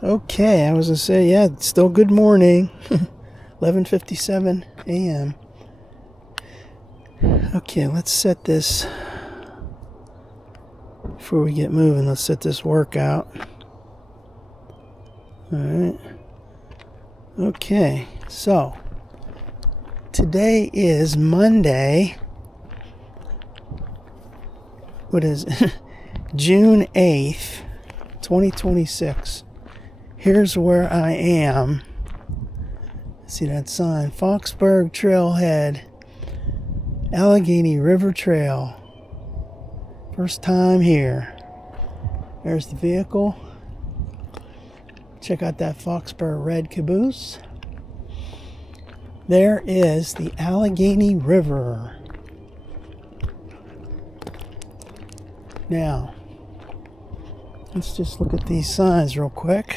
Okay, I was gonna say, yeah, it's still good morning. 11:57 a.m. Okay, let's set this before we get moving. Let's set this workout. All right. Okay, so today is Monday. What is it? June 8th, 2026. Here's where I am. See that sign? Foxburg Trailhead, Allegheny River Trail. First time here. There's the vehicle. Check out that Foxburg red caboose. There is the Allegheny River. Now, let's just look at these signs real quick.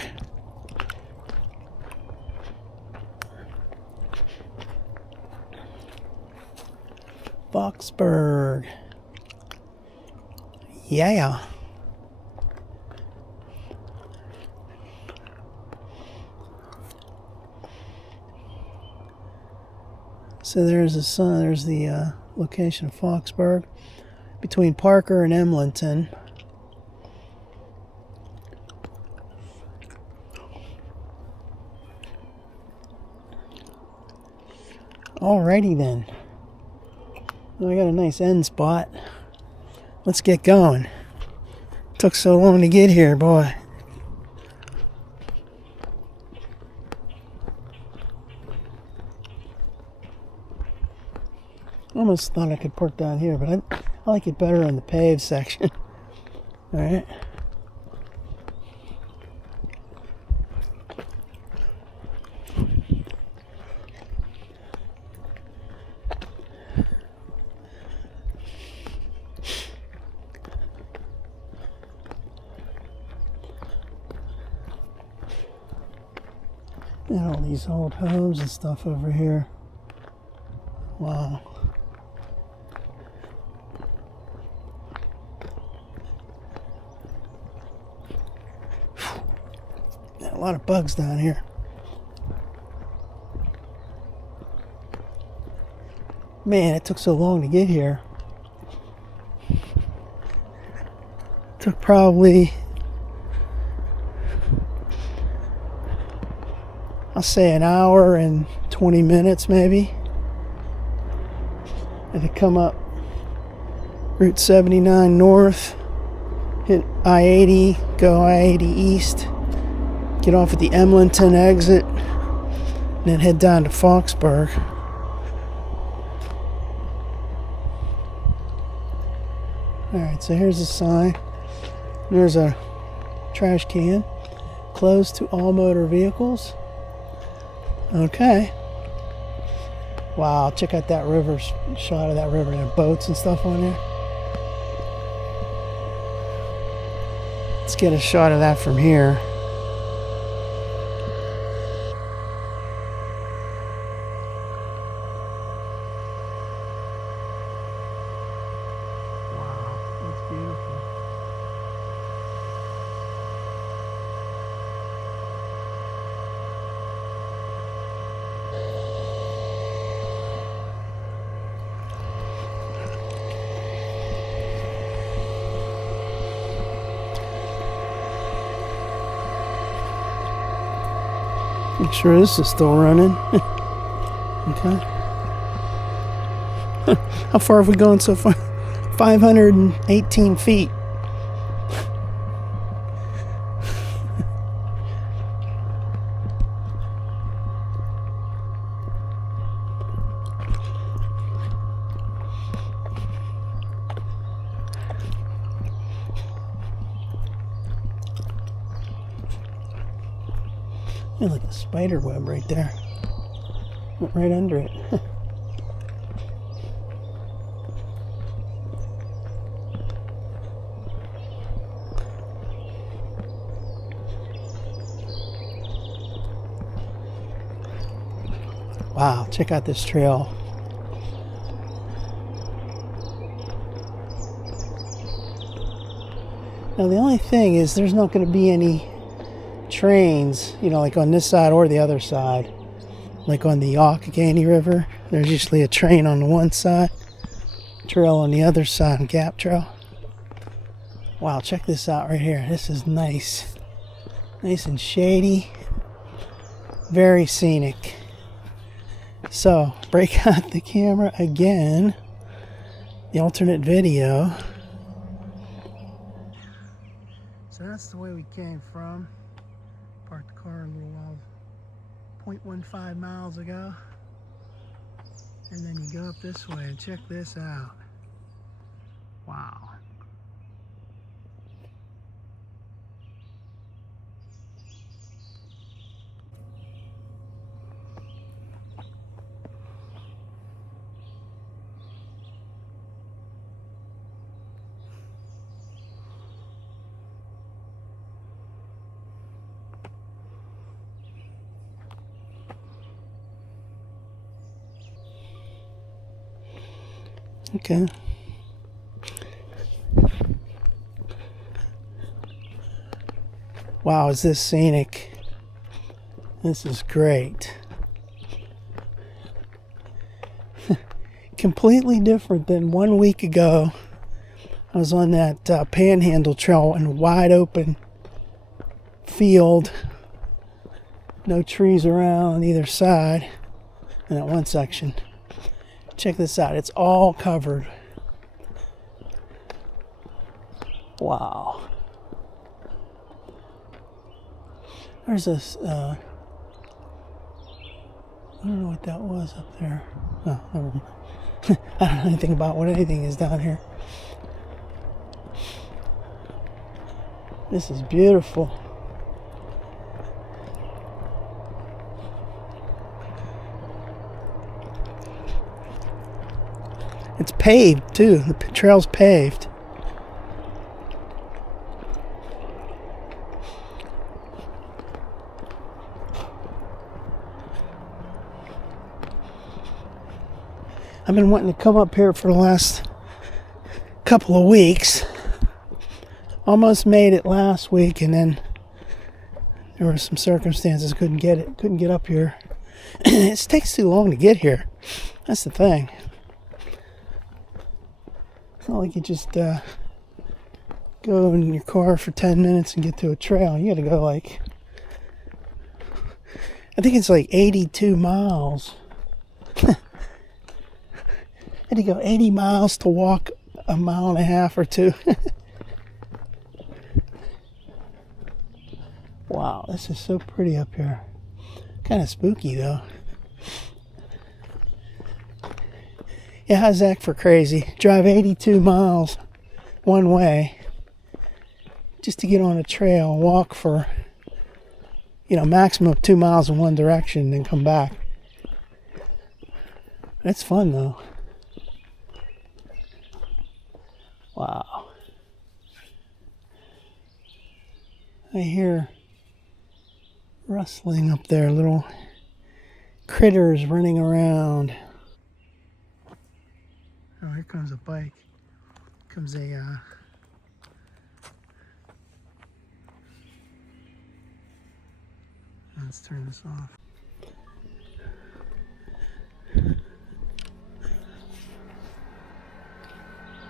Foxburg. Yeah. So there's the sun. There's the location of Foxburg between Parker and Emlenton. Alrighty then. I got a nice end spot. Let's get going. Took so long to get here, boy. Almost thought I could park down here, but I like it better on the paved section. Alright. And all these old homes and stuff over here. Wow. A lot of bugs down here. Man, it took so long to get here. Took probably, I'll say an hour and 20 minutes maybe. I had to come up Route 79 north, hit I-80, go I-80 east, get off at the Emlenton exit, and then head down to Foxburg. Alright, so here's a sign. There's a trash can. Closed to all motor vehicles. Okay. Wow, check out that river, shot of that river. There are boats and stuff on there. Let's get a shot of that from here. Wow, that's beautiful. Make sure this is still running. Okay. How far have we gone so far? 518 feet. There's like a spider web right there. Went right under it. Wow, check out this trail. Now the only thing is there's not going to be any trains, you know, like on this side or the other side. Like on the Allegheny River, there's usually a train on the one side, trail on the other side, gap trail. Wow, check this out right here. This is nice. Nice and shady. Very scenic. So, break out the camera again. The alternate video. So that's the way we came from. Parked the car a little while, 0.15 miles ago. And then you go up this way and check this out. Wow. Okay. Wow, is this scenic? This is great. Completely different than 1 week ago. I was on that Panhandle Trail in a wide open field. No trees around on either side in that one section. Check this out. It's all covered. Wow. There's this, I don't know what that was up there. Oh, never mind. I don't know anything about what anything is down here. This is beautiful. It's paved too. The trail's paved. I've been wanting to come up here for the last couple of weeks. Almost made it last week, and then there were some circumstances, couldn't get up here. It takes too long to get here. That's the thing. It's not like you just go in your car for 10 minutes and get to a trail. You gotta go like, I think it's like 82 miles. I had to go 80 miles to walk a mile and a half or two. Wow, this is so pretty up here. Kind of spooky though. Yeah, how's that for crazy? Drive 82 miles one way just to get on a trail and walk for, you know, maximum of 2 miles in one direction and then come back. That's fun though. Wow. I hear rustling up there, little critters running around. Oh, here comes a bike. Comes a let's turn this off.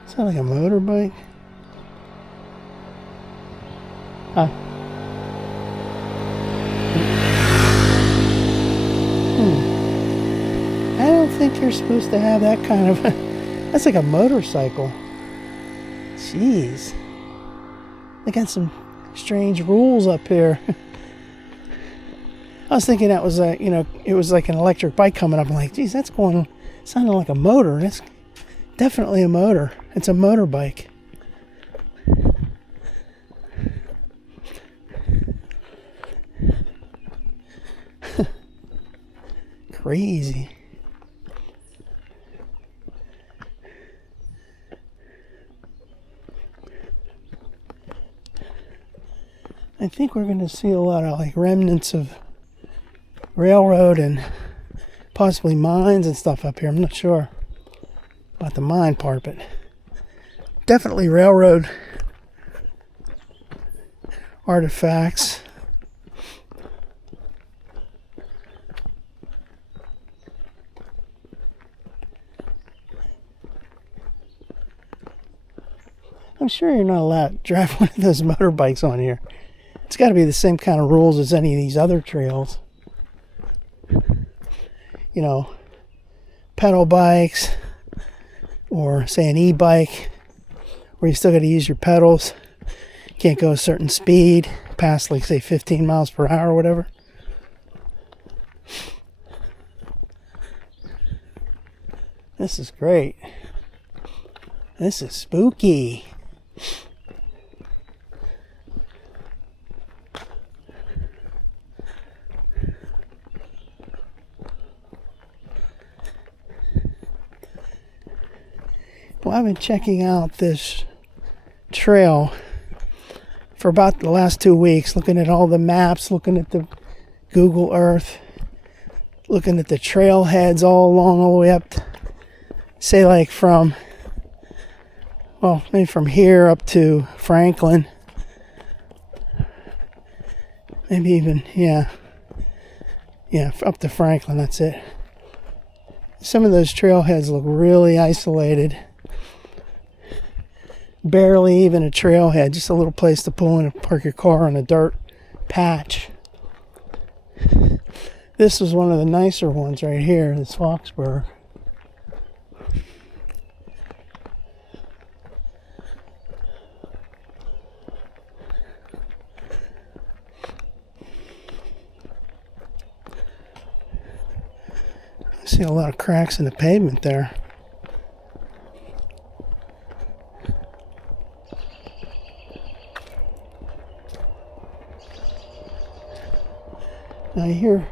Sound like a motorbike? Huh. I don't think you're supposed to have that kind of... That's like a motorcycle. Jeez. They got some strange rules up here. I was thinking that was a, you know, it was like an electric bike coming up. I'm like, geez, that's going, sounding like a motor. That's definitely a motor. It's a motorbike. Crazy. I think we're going to see a lot of like remnants of railroad and possibly mines and stuff up here. I'm not sure about the mine part, but definitely railroad artifacts. I'm sure you're not allowed to drive one of those motorbikes on here. It's got to be the same kind of rules as any of these other trails. You know, pedal bikes, or say an e-bike, where you still got to use your pedals. Can't go a certain speed, past like say 15 miles per hour or whatever. This is great. This is spooky. Well, I've been checking out this trail for about the last 2 weeks, looking at all the maps, looking at the Google Earth, looking at the trailheads all along, all the way up to, say like from, well, maybe from here up to Franklin. Maybe even, yeah, up to Franklin, that's it. Some of those trailheads look really isolated. Barely even a trailhead, just a little place to pull in and park your car on a dirt patch. This was one of the nicer ones right here, this Foxburg. I see a lot of cracks in the pavement there. Now I hear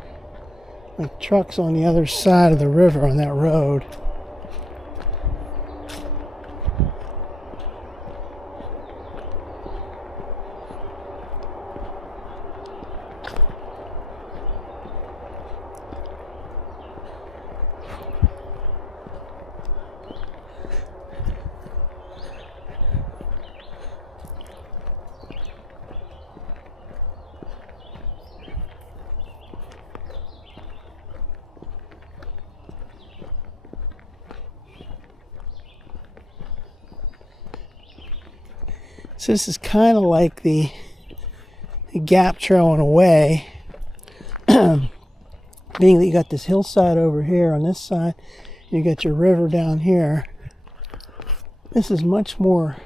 like trucks on the other side of the river on that road. So this is kind of like the Gap Trail in a way, being that you got this hillside over here on this side, and you got your river down here. This is much more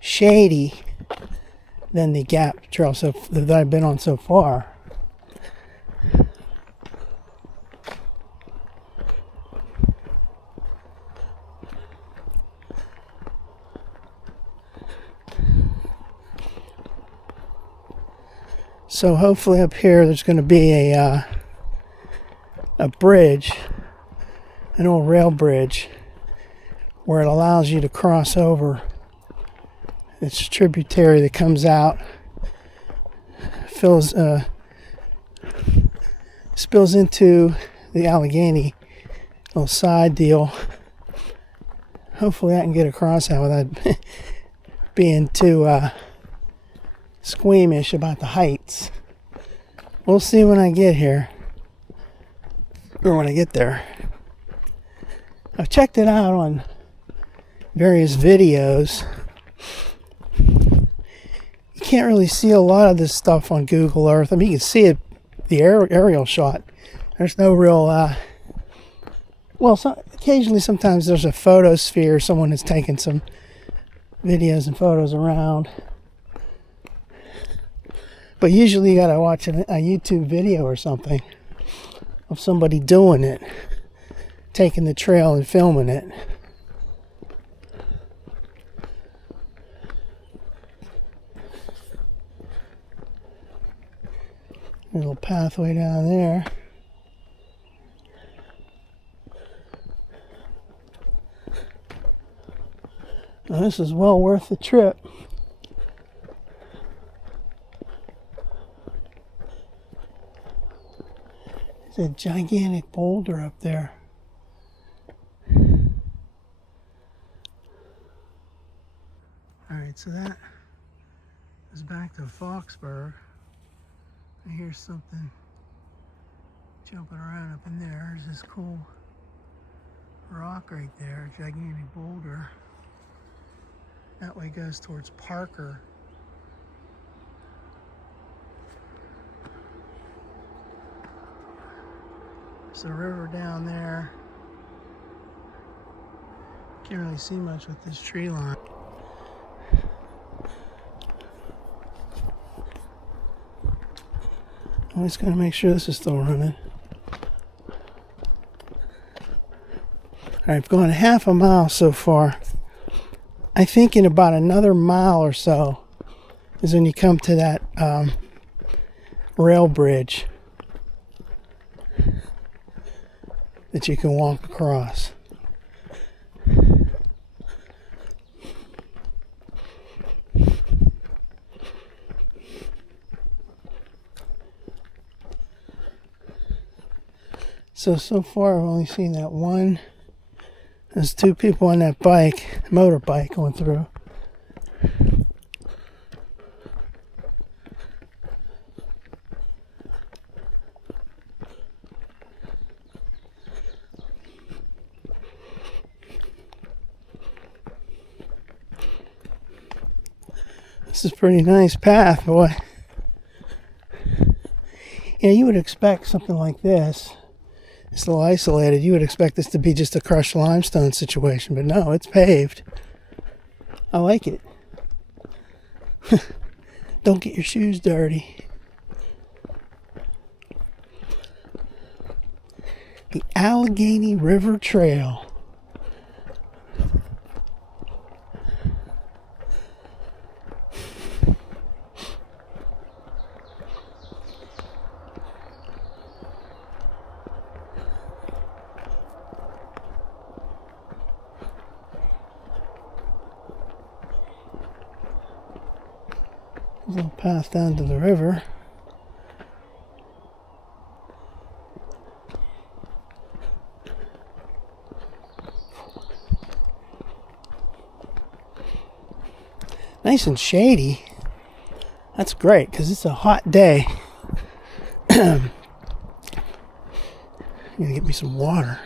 shady than the Gap Trail that I've been on so far. So hopefully up here there's going to be a bridge, an old rail bridge, where it allows you to cross over. It's a tributary that comes out, spills into the Allegheny, little side deal. Hopefully I can get across that without being too squeamish about the heights. We'll see when I get here, or when I get there. I've checked it out on various videos. You can't really see a lot of this stuff on Google Earth. I mean, you can see it, the aerial shot. There's no real, occasionally sometimes there's a photosphere. Someone has taken some videos and photos around. But usually you gotta watch a YouTube video or something of somebody doing it, taking the trail and filming it. There's a little pathway down there. Now this is well worth the trip. There's a gigantic boulder up there. Alright, so that is back to Foxburg. I hear something jumping around up in there. There's this cool rock right there, a gigantic boulder. That way goes towards Parker. There's the river down there. Can't really see much with this tree line. I'm just going to make sure this is still running. Alright, I've gone half a mile so far. I think in about another mile or so is when you come to that rail bridge that you can walk across. So far I've only seen that one. There's two people on that bike, motorbike, going through. This is a pretty nice path, boy. Yeah, you would expect something like this. It's a little isolated. You would expect this to be just a crushed limestone situation, but no, it's paved. I like it. Don't get your shoes dirty. The Allegheny River Trail. A little path down to the river. Nice and shady. That's great because it's a hot day. I'm gonna get me some water.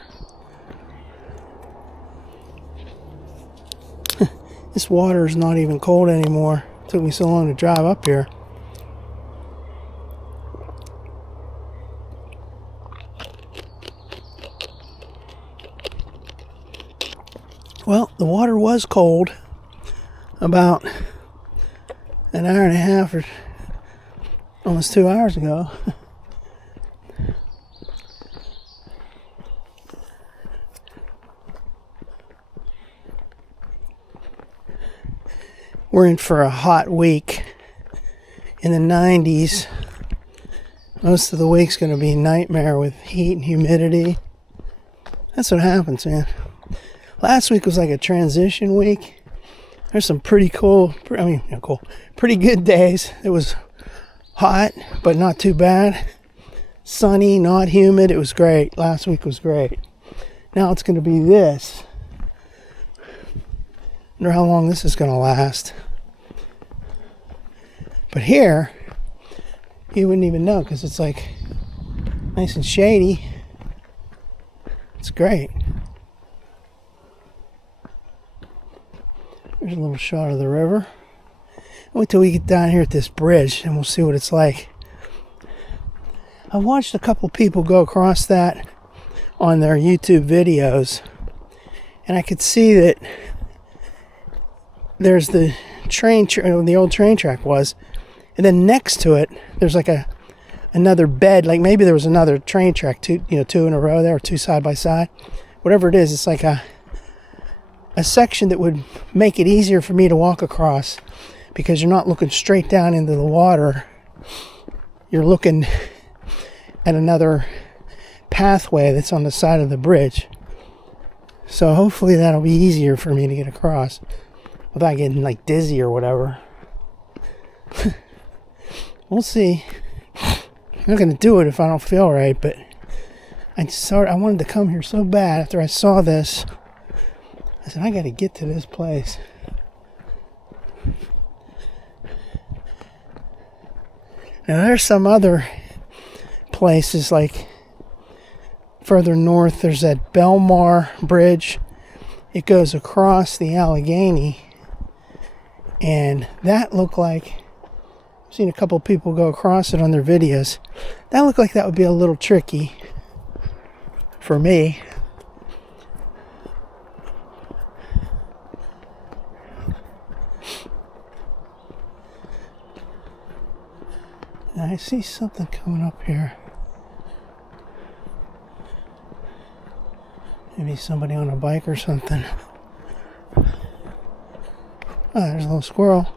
This water is not even cold anymore. It took me so long to drive up here. Well, the water was cold about an hour and a half or almost 2 hours ago. We're in for a hot week in the 90s. Most of the week's going to be a nightmare with heat and humidity. That's what happens, man. Last week was like a transition week. There's some pretty pretty good days. It was hot, but not too bad. Sunny, not humid. It was great. Last week was great. Now it's going to be this. Wonder how long this is going to last. But here, you wouldn't even know because it's like nice and shady. It's great. There's a little shot of the river. Wait till we get down here at this bridge and we'll see what it's like. I watched a couple people go across that on their YouTube videos, and I could see that there's the train, the old train track was, and then next to it, there's like another bed, like maybe there was another train track, two in a row there, or two side by side. Whatever it is, it's like a section that would make it easier for me to walk across because you're not looking straight down into the water. You're looking at another pathway that's on the side of the bridge. So hopefully that'll be easier for me to get across without getting like dizzy or whatever. We'll see. I'm not going to do it if I don't feel right, but I wanted to come here so bad after I saw this. I said, I got to get to this place. Now there's some other places like further north. There's that Belmar Bridge. It goes across the Allegheny. And that looked like, I've seen a couple people go across it on their videos. That looked like that would be a little tricky for me. And I see something coming up here. Maybe somebody on a bike or something. Oh, there's a little squirrel.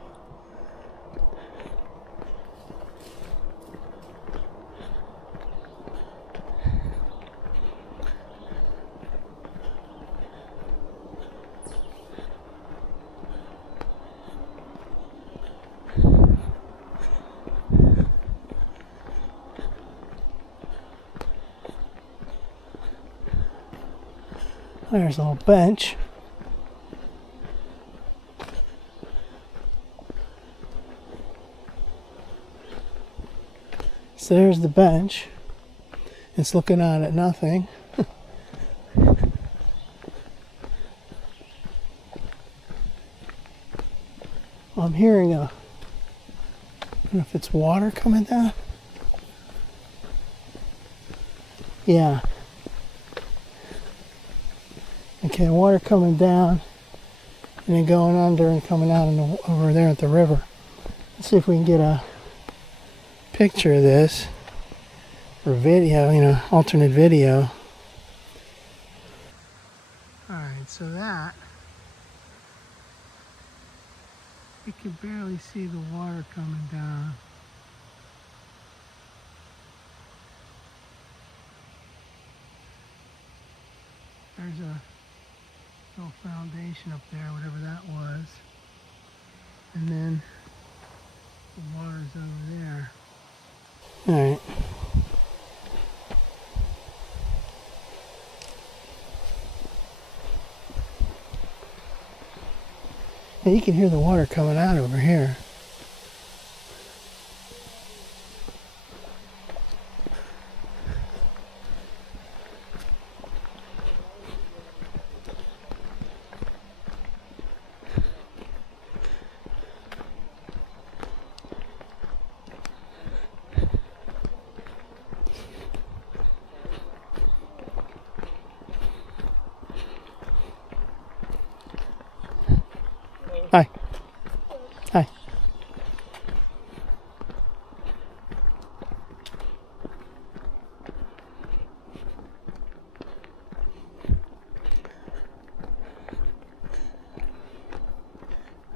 There's a little bench. So there's the bench. It's looking out at nothing. I'm hearing I don't know if it's water coming down. Yeah. Okay, water coming down and then going under and coming out over there at the river. Let's see if we can get a picture of this or video, alternate video. Alright, so that, you can barely see the water coming down. There's a little foundation up there, whatever that was. And then the water's over there. Alright. Yeah, you can hear the water coming out over here. Hi. Hi.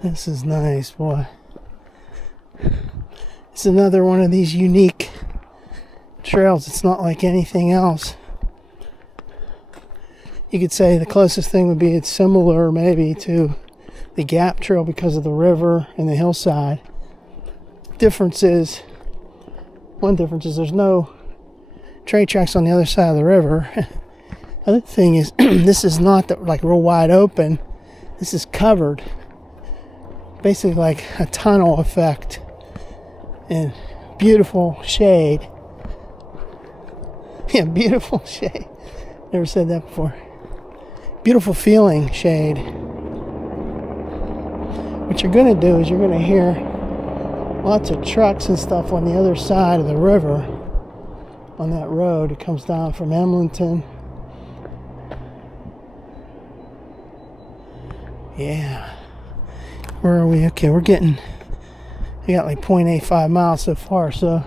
This is nice, boy. It's another one of these unique trails. It's not like anything else. You could say the closest thing would be it's similar maybe to the Gap Trail because of the river and the hillside. One difference is there's no train tracks on the other side of the river. Other thing is this is not like real wide open. This is covered, basically like a tunnel effect, and beautiful shade. Yeah, beautiful shade. Never said that before. Beautiful feeling shade. What you're going to do is you're going to hear lots of trucks and stuff on the other side of the river on that road. It comes down from Emlenton. Yeah. Where are we? Okay, we got like 0.85 miles so far. So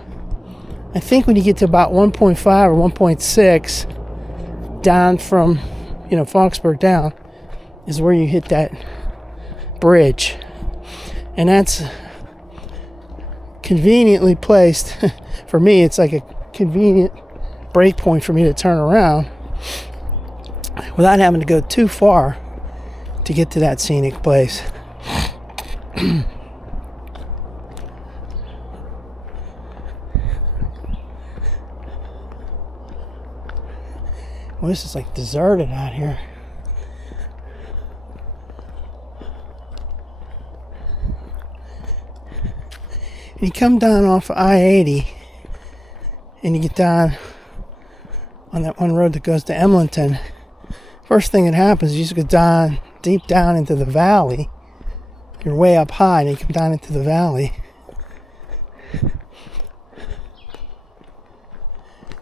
I think when you get to about 1.5 or 1.6 down from, Foxburg down is where you hit that bridge. And that's conveniently placed. For me, it's like a convenient break point for me to turn around without having to go too far to get to that scenic place. Well, this is like deserted out here. And you come down off of I-80 and you get down on that one road that goes to Emlenton. First thing that happens is you just go down, deep down into the valley. you're way up high and you come down into the valley.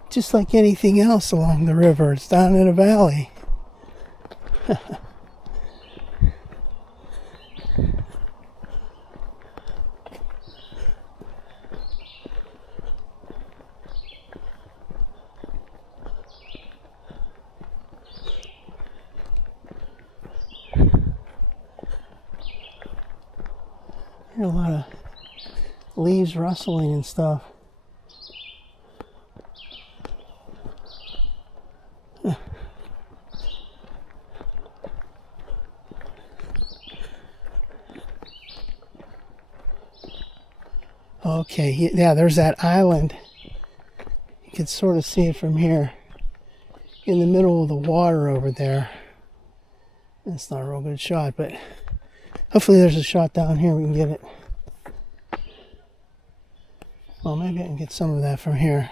Just like anything else along the river, it's down in a valley. Hear a lot of leaves rustling and stuff. Okay, yeah, there's that island. You can sort of see it from here. In the middle of the water over there. That's not a real good shot, but hopefully there's a shot down here we can get it. Well, maybe I can get some of that from here.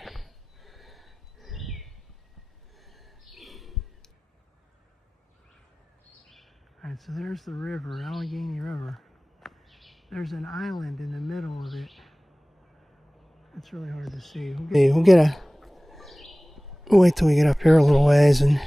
Alright, so there's the river, Allegheny River. There's an island in the middle of it. It's really hard to see. We'll wait till we get up here a little ways and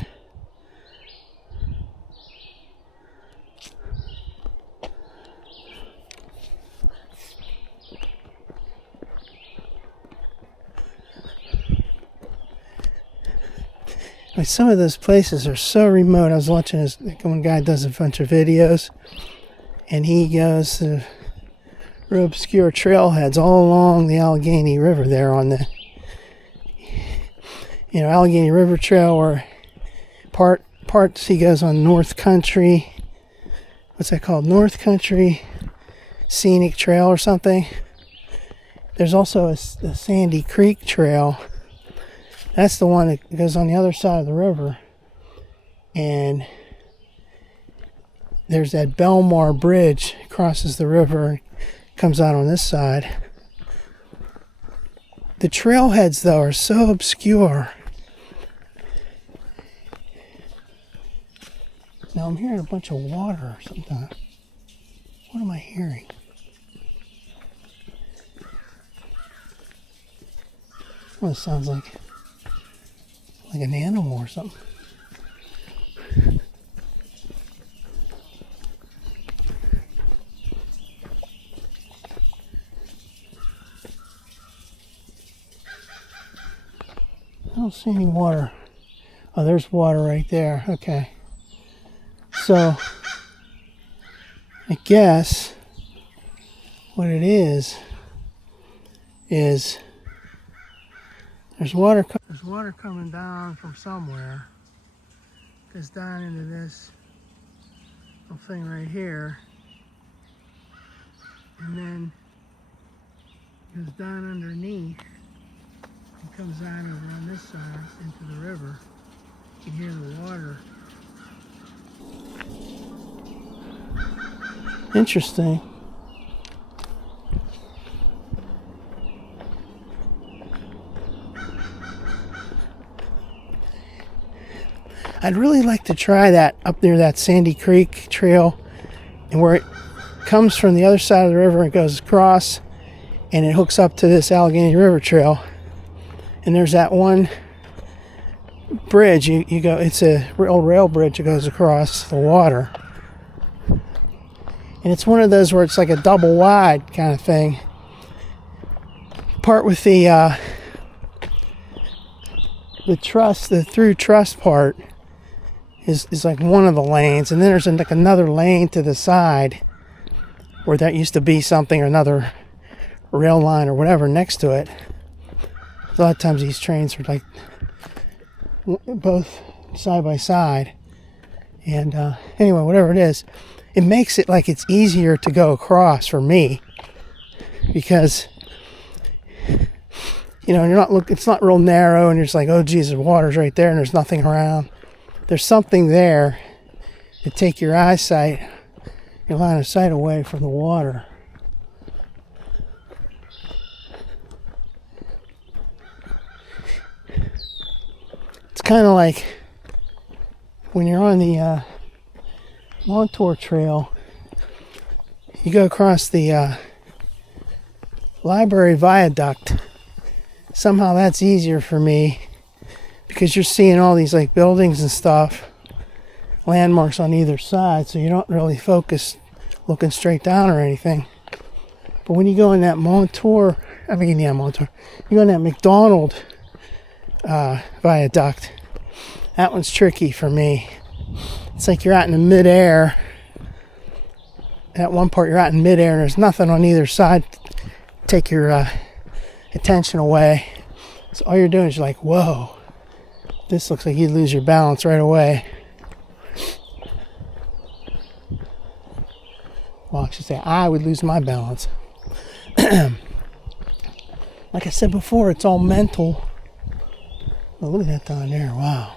like some of those places are so remote. I was watching this one guy does a bunch of videos and he goes to real obscure trailheads all along the Allegheny River there on the Allegheny River Trail, or parts he goes on North Country. What's that called? North Country Scenic Trail or something. There's also a Sandy Creek Trail. That's the one that goes on the other side of the river. And there's that Belmar Bridge, crosses the river, comes out on this side. The trailheads, though, are so obscure. Now I'm hearing a bunch of water or something. What am I hearing? Well, it sounds like an animal or something. I don't see any water. Oh, there's water right there. Okay. So, I guess what it is there's water coming down from somewhere. Goes down into this little thing right here, and then goes down underneath and comes down over on this side into the river. You can hear the water. Interesting. I'd really like to try that up near that Sandy Creek Trail, and where it comes from the other side of the river and goes across and it hooks up to this Allegheny River Trail. And there's that one bridge, you go, it's a rail bridge that goes across the water. And it's one of those where it's like a double wide kind of thing. Part with the through truss part is like one of the lanes, and then there's like another lane to the side where that used to be something, or another rail line or whatever next to it. A lot of times these trains are like both side by side, and anyway, whatever it is, it makes it like it's easier to go across for me, because you're not it's not real narrow, and you're just like, oh geez, the water's right there and there's nothing around. There's something there to take your eyesight, your line of sight away from the water. It's kind of like when you're on the Montour Trail, you go across the library viaduct. Somehow that's easier for me because you're seeing all these like buildings and stuff, landmarks on either side, so you don't really focus looking straight down or anything. But when you go in that Montour, you go in that McDonald viaduct, that one's tricky for me. It's like you're out in the midair. At one part you're out in midair and there's nothing on either side to take your attention away. So all you're doing is you're like, whoa, this looks like you'd lose your balance right away. Well, I should say I would lose my balance. Like I said before, it's all mental. Oh, look at that down there. Wow.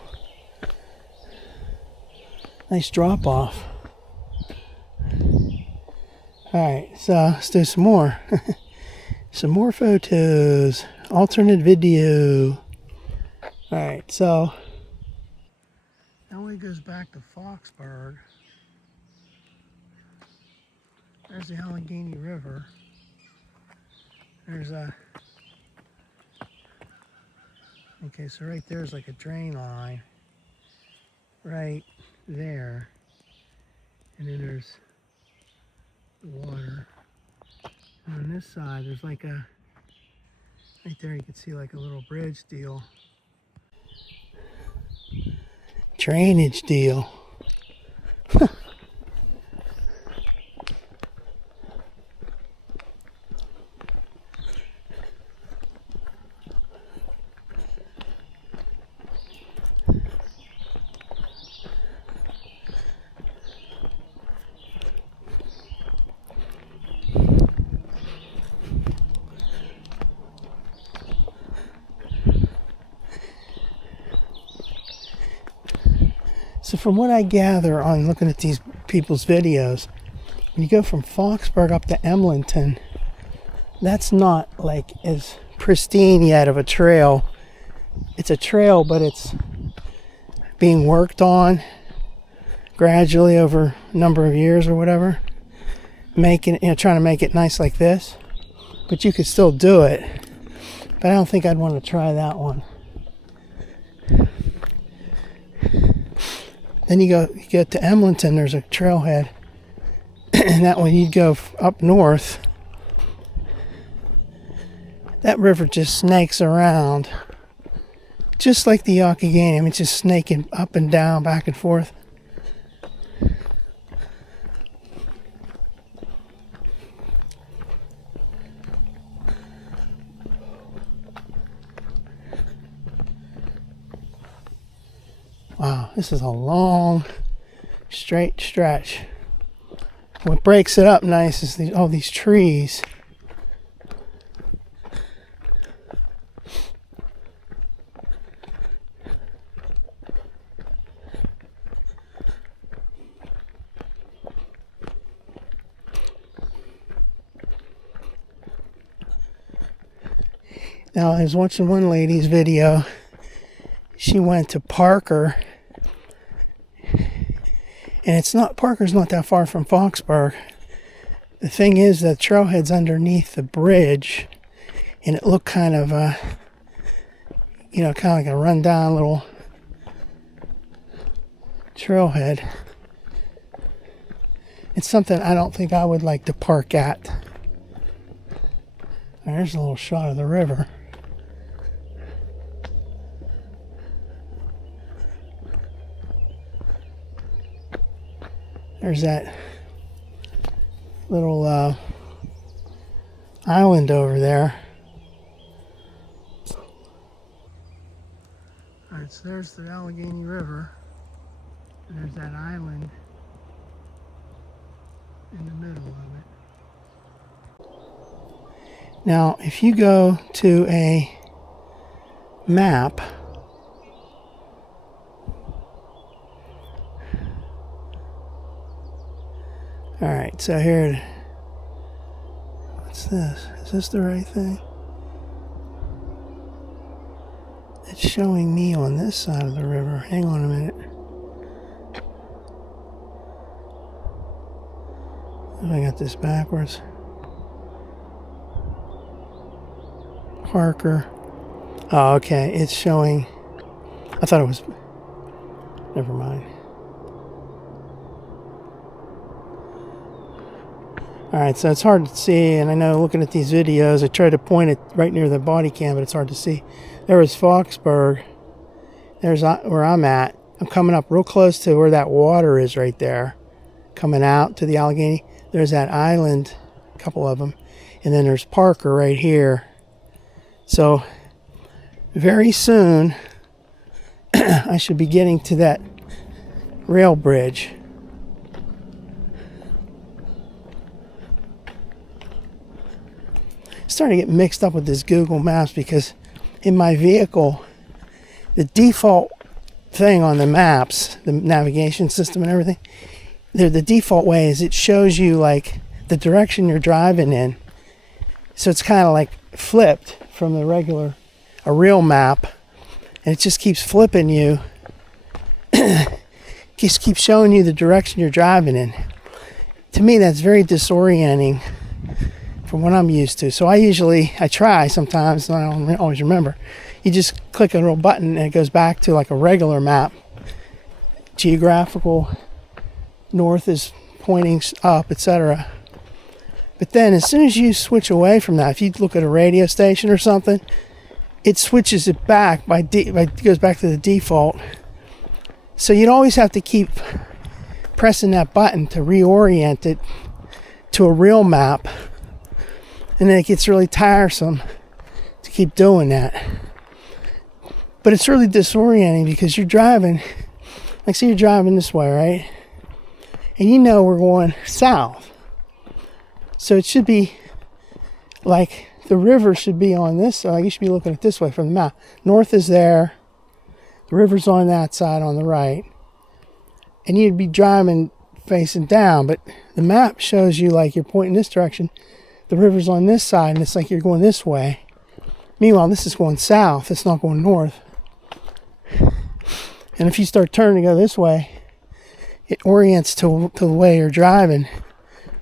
Nice drop off. Alright, so let's do some more. Some more photos. Alternate video. Alright, so now when it goes back to Foxburg, there's the Allegheny River. There's a... Okay, so right there's like a drain line. Right there. And then there's the water. And on this side, there's like a... Right there you can see like a little bridge deal. Drainage deal. So from what I gather on looking at these people's videos, when you go from Foxburg up to Emlenton, that's not like as pristine yet of a trail. It's a trail, but it's being worked on gradually over a number of years or whatever, trying to make it nice like this. But you could still do it. But I don't think I'd want to try that one. Then you get to Emlenton, there's a trailhead, and that one you'd go up north. That river just snakes around, just like the Allegheny. I mean, it's just snaking up and down, back and forth. Wow, this is a long, straight stretch. What breaks it up nice is all these trees. Now, I was watching one lady's video. She went to Parker, and Parker's not that far from Foxburg. The thing is that trailhead's underneath the bridge, and it looked kind of kind of like a rundown little trailhead. It's something I don't think I would like to park at. There's a little shot of the river. There's that little island over there. Alright, so there's the Allegheny River. And there's that island in the middle of it. Now, if you go to a map, alright, so here, what's this? Is this the right thing? It's showing me on this side of the river. Hang on a minute. I got this backwards. Parker. Oh, okay. It's showing. I thought it was. Never mind. Alright, so it's hard to see, and I know looking at these videos, I try to point it right near the body cam, but it's hard to see. There was Foxburg. There's where I'm at. I'm coming up real close to where that water is right there. Coming out to the Allegheny. There's that island, a couple of them. And then there's Parker right here. So, very soon, I should be getting to that rail bridge. I'm starting to get mixed up with this Google Maps because in my vehicle, the default thing on the maps, the navigation system and everything, the default way is it shows you like the direction you're driving in. So it's kind of like flipped from a real map, and it just keeps flipping you. Just keeps showing you the direction you're driving in. To me, that's very disorienting from what I'm used to. So I try sometimes, and I don't always remember. You just click a little button and it goes back to like a regular map. Geographical, north is pointing up, etc. But then as soon as you switch away from that, if you look at a radio station or something, it switches it back it goes back to the default. So you'd always have to keep pressing that button to reorient it to a real map. And then it gets really tiresome to keep doing that. But it's really disorienting because you're driving, like say you're driving this way, right? And you know we're going south. So it should be like the river should be on this side. You should be looking at it this way from the map. North is there. The river's on that side on the right. And you'd be driving facing down, but the map shows you like you're pointing this direction. The river's on this side, and it's like you're going this way. Meanwhile, this is going south. It's not going north. And if you start turning to go this way, it orients to the way you're driving,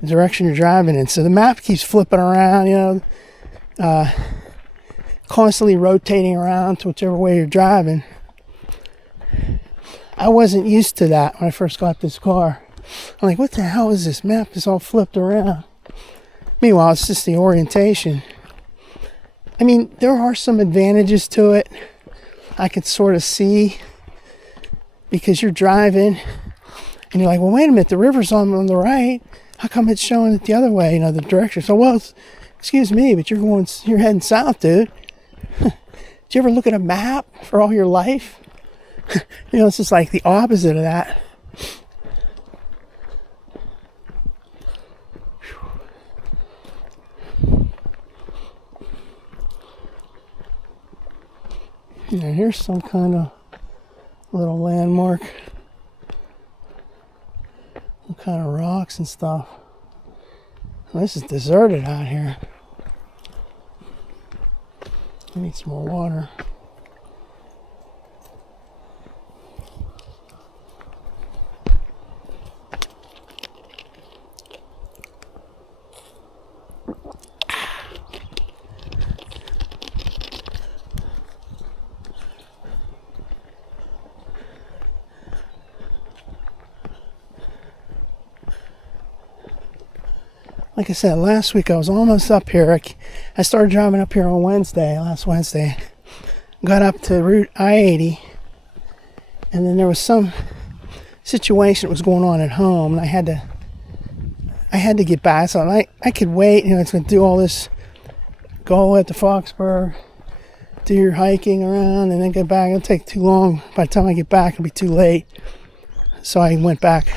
the direction you're driving in. So the map keeps flipping around, constantly rotating around to whichever way you're driving. I wasn't used to that when I first got this car. I'm like, what the hell is this map? It's all flipped around. Meanwhile, it's just the orientation. I mean, there are some advantages to it. I could sort of see because you're driving and you're like, well, wait a minute, the river's on the right. How come it's showing it the other way, the direction? So, well, excuse me, but you're heading south, dude. Did you ever look at a map for all your life? It's just like the opposite of that. Yeah, here's some kind of little landmark. Some kind of rocks and stuff. Well, this is deserted out here. I need some more water. Like I said, last week I was almost up here. I started driving up here on last Wednesday. Got up to Route I-80. And then there was some situation that was going on at home. And I had to get back. So I could wait. It's going to do all this. Go up to Foxburg. Do your hiking around. And then get back. It'll take too long. By the time I get back, it'll be too late. So I went back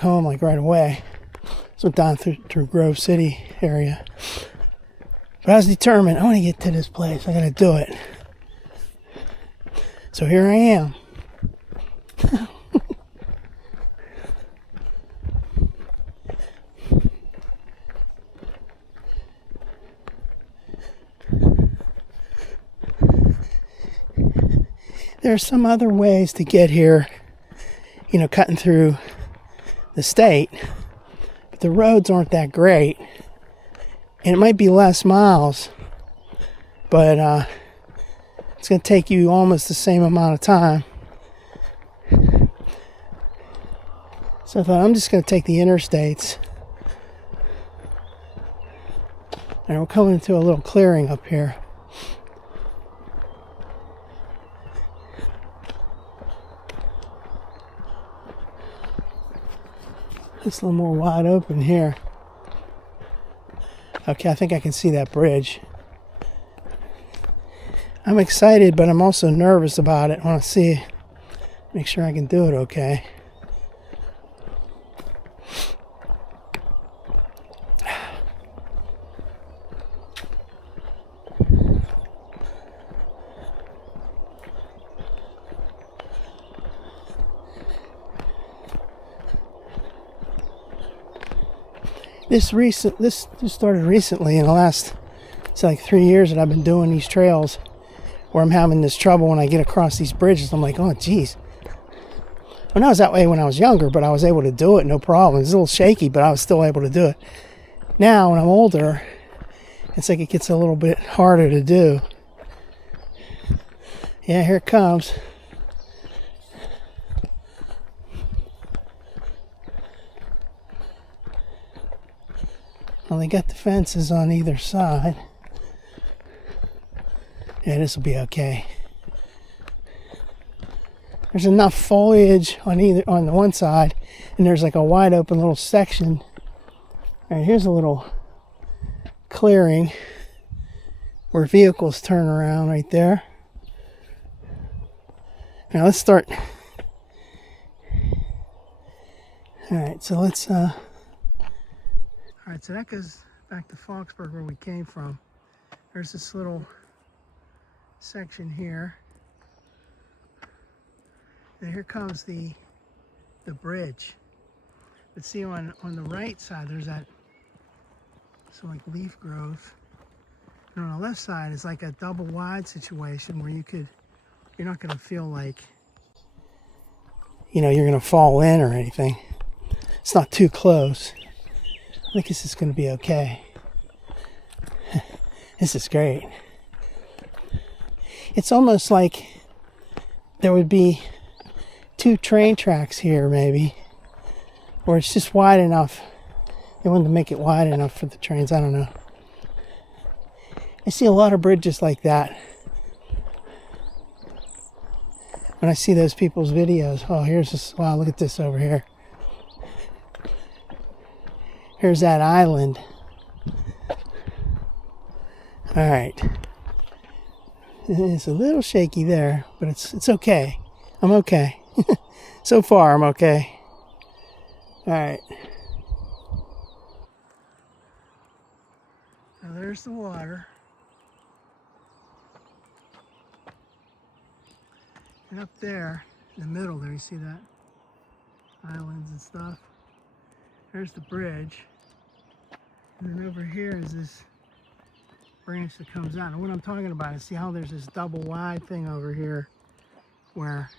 home like right away. So down through Grove City area. But I was determined, I want to get to this place. I got to do it. So here I am. There are some other ways to get here, cutting through the state. the roads aren't that great. And it might be less miles, but it's going to take you almost the same amount of time. So I thought I'm just going to take the interstates. And we're coming into a little clearing up here. It's a little more wide open here. Okay, I think I can see that bridge. I'm excited, but I'm also nervous about it. I want to make sure I can do it okay. This just started recently in the last, it's like 3 years that I've been doing these trails where I'm having this trouble when I get across these bridges. I'm like, oh geez. Well, I was that way when I was younger, but I was able to do it, no problem. It's a little shaky, but I was still able to do it. Now, when I'm older, it's like it gets a little bit harder to do. Yeah, here it comes. Well, they got the fences on either side. Yeah, this will be okay. There's enough foliage on the one side, and there's like a wide open little section. All right, here's a little clearing where vehicles turn around right there. Now let's start. All right, so let's all right, so that goes back to Foxburg where we came from. There's this little section here. And here comes the bridge. But see, on the right side, there's that some like leaf growth. And on the left side is like a double wide situation where you're not gonna feel like, you're gonna fall in or anything. It's not too close. I think this is going to be okay. This is great. It's almost like there would be 2 train tracks here, maybe. Or it's just wide enough. They wanted to make it wide enough for the trains. I don't know. I see a lot of bridges like that. When I see those people's videos. Oh, here's this. Wow, look at this over here. Here's that island. All right. It's a little shaky there, but it's okay. I'm okay. So far, I'm okay. All right. Now there's the water. And up there, in the middle there, you see that? Islands and stuff. There's the bridge. And then over here is this branch that comes out. And what I'm talking about is, see how there's this double wide thing over here where,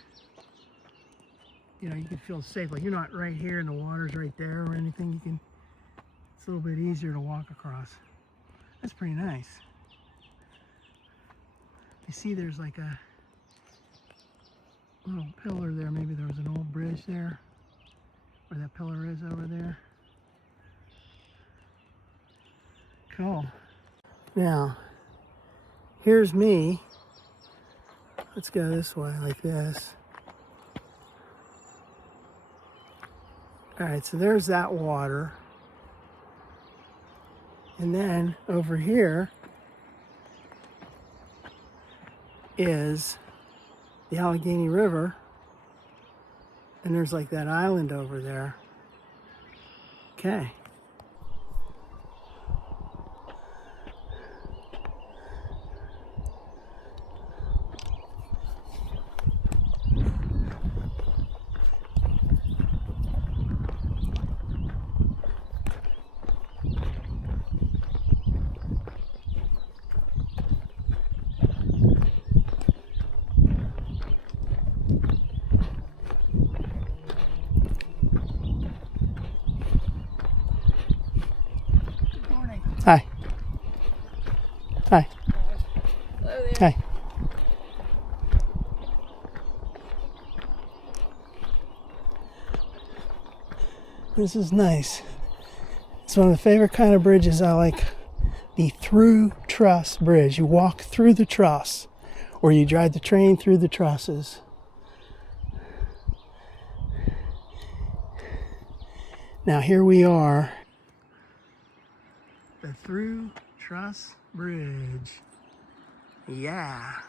you can feel safe. Like you're not right here and the water's right there or anything. It's a little bit easier to walk across. That's pretty nice. You see there's like a little pillar there. Maybe there was an old bridge there where that pillar is over there. Cool. Now, here's me. Let's go this way, like this. All right, so there's that water. And then over here is the Allegheny River. And there's like that island over there. Okay. Hi. Hi. Hello there. Hi. This is nice. It's one of the favorite kind of bridges I like. The through truss bridge. You walk through the truss, or you drive the train through the trusses. Now here we are. The through truss bridge. Yeah.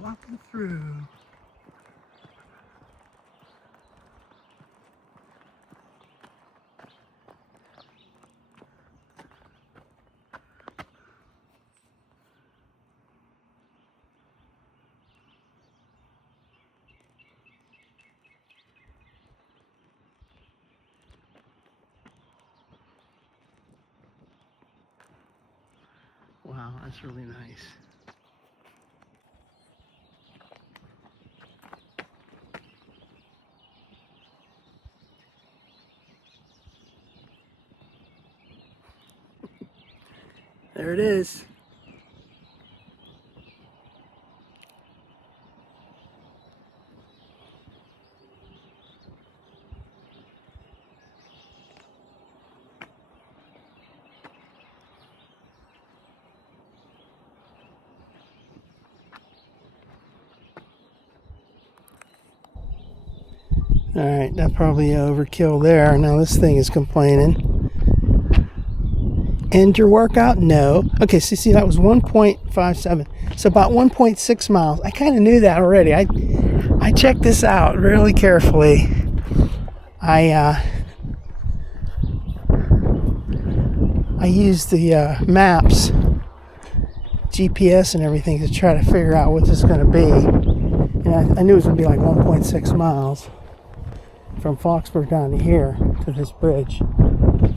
Walking through. Wow, that's really nice. There it is. Alright, that probably overkill there. Now this thing is complaining. End your workout? No. Okay, so see that was 1.57. So about 1.6 miles. I kind of knew that already. I checked this out really carefully. I used the maps, GPS and everything to try to figure out what this is going to be. And I knew it was going to be like 1.6 miles from Foxburg down to here to this bridge.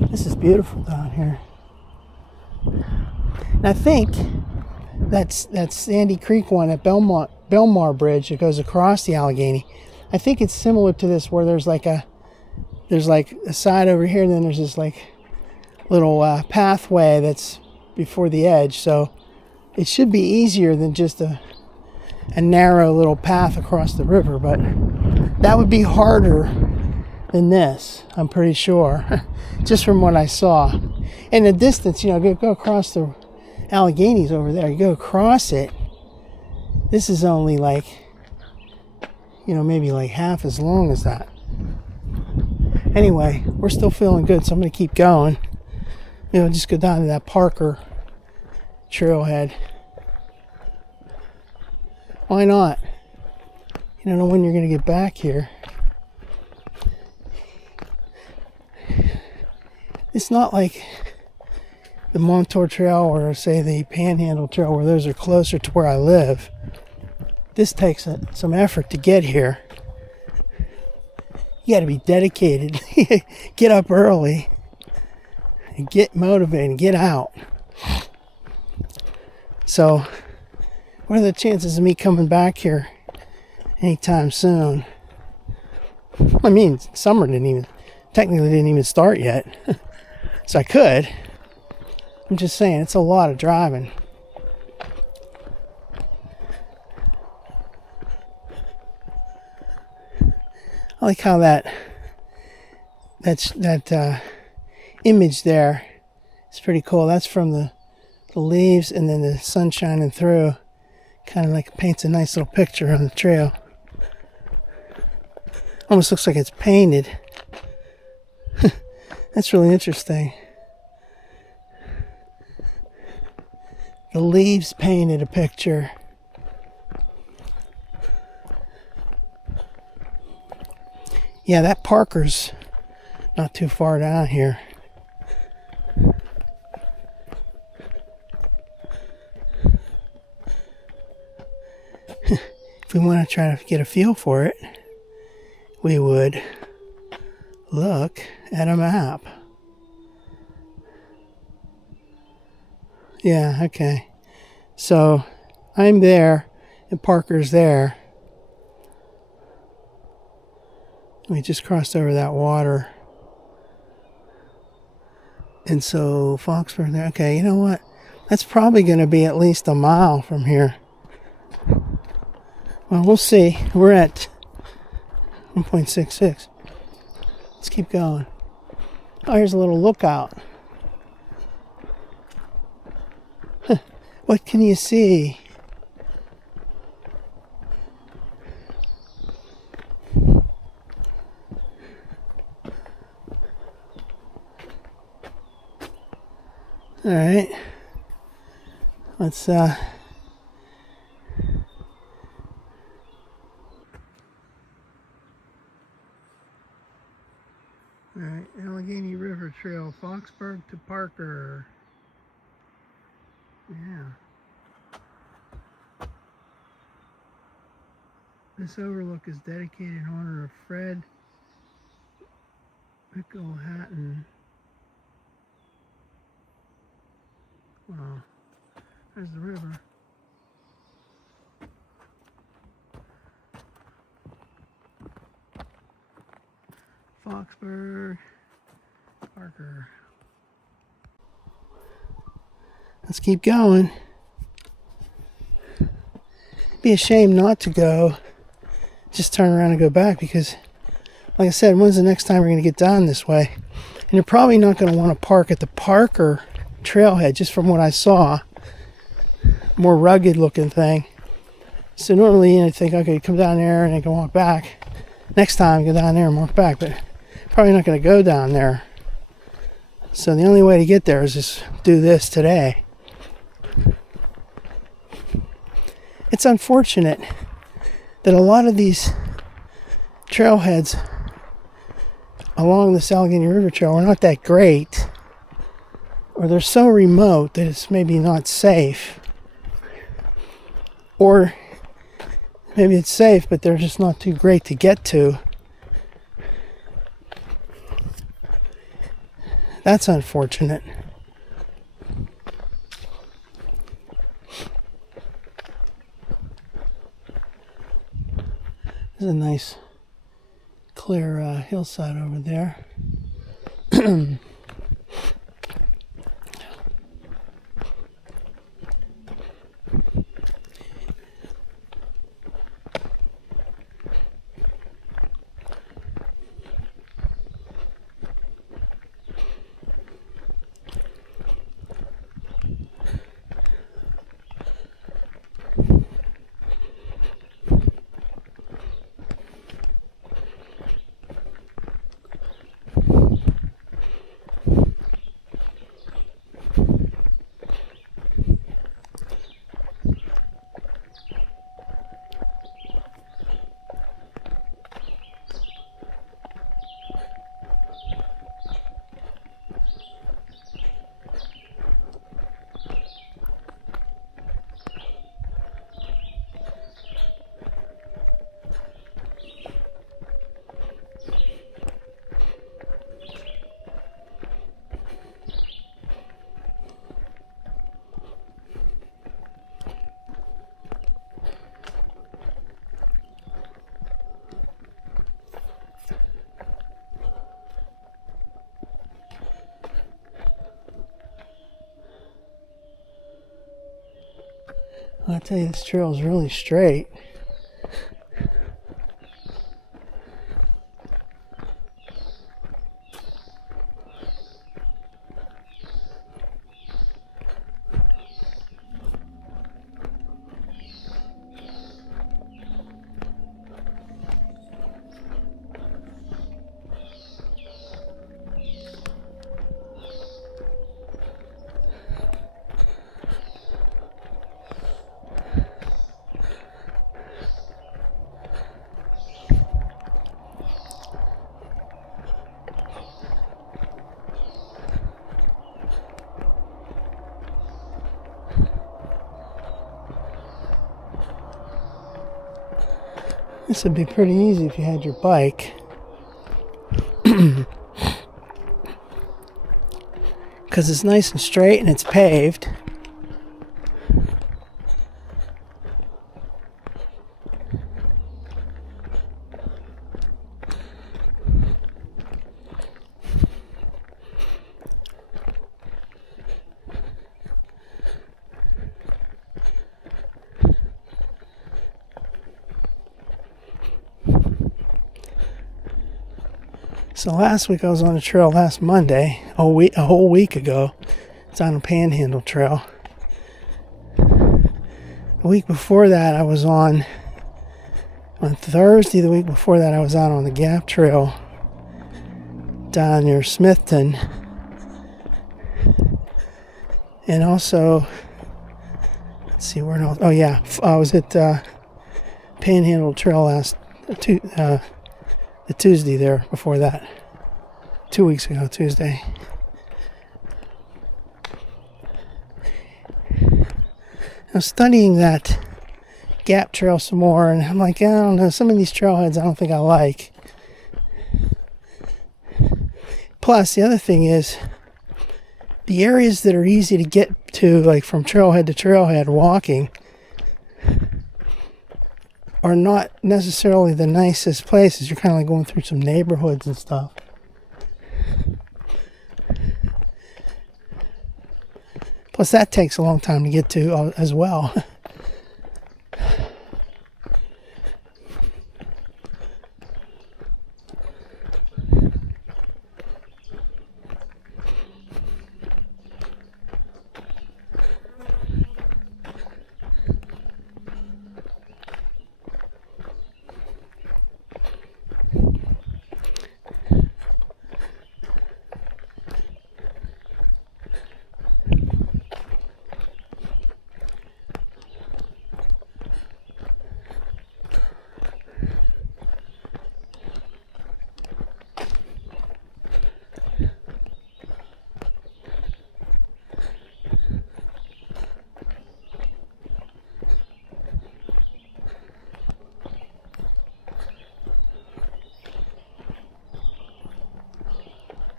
This is beautiful down here. And I think that's Sandy Creek one at Belmar Bridge that goes across the Allegheny. I think it's similar to this, where there's like a side over here, and then there's this like little pathway that's before the edge. So it should be easier than just a narrow little path across the river, but that would be harder than this, I'm pretty sure, just from what I saw. In the distance, you know, go across the Alleghenies over there. You go across it. This is only like, you know, maybe like half as long as that. Anyway, we're still feeling good, so I'm going to keep going. You know, just go down to that Parker trailhead. Why not? You don't know when you're going to get back here. It's not like the Montour Trail or, say, the Panhandle Trail, where those are closer to where I live. This takes some effort to get here. You got to be dedicated. Get up early and get motivated and get out. So, what are the chances of me coming back here anytime soon? I mean, summer technically didn't even start yet. So I could. I'm just saying, it's a lot of driving. I like how that image there is pretty cool. That's from the leaves, and then the sun shining through. Kind of like paints a nice little picture on the trail. Almost looks like it's painted. That's really interesting. The leaves painted a picture. Yeah, that Parker's not too far down here. If we want to try to get a feel for it, we would look at a map. Yeah, okay. So I'm there and Parker's there. We just crossed over that water. And so Foxburg there. Okay, you know what? That's probably going to be at least a mile from here. Well, we'll see. We're at 1.66. Let's keep going. Oh, here's a little lookout. Huh. What can you see? All right. Let's all right, Allegheny River Trail, Foxburg to Parker. Yeah. This overlook is dedicated in honor of Fred Mickelhatton. Wow. There's the river. Foxburg, Parker. Let's keep going. It'd be a shame not to go. Just turn around and go back because, like I said, when's the next time we're going to get down this way? And you're probably not going to want to park at the Parker trailhead, just from what I saw. More rugged looking thing. So normally I think, okay, come down there and I can walk back. Next time, go down there and walk back, but probably not going to go down there. So the only way to get there is just do this today. It's unfortunate that a lot of these trailheads along this Allegheny River Trail are not that great, or they're so remote that it's maybe not safe, or maybe it's safe but they're just not too great to get to. That's unfortunate. There's a nice clear hillside over there. I'll tell you, this trail is really straight. This would be pretty easy if you had your bike. Because it's nice and straight and it's paved. So last week I was on the trail last Monday, a whole week ago. It's on a Panhandle trail. The week before that I was on Thursday. The week before that I was out on the Gap Trail down near Smithton. And also, let's see where else. Oh yeah, I was at Panhandle Trail the Tuesday there before that. 2 weeks ago, Tuesday. I'm studying that Gap Trail some more, and I'm like, I don't know, some of these trailheads I don't think I like. Plus, the other thing is, the areas that are easy to get to, like from trailhead to trailhead walking, are not necessarily the nicest places. You're kind of like going through some neighborhoods and stuff. Plus, that takes a long time to get to as well.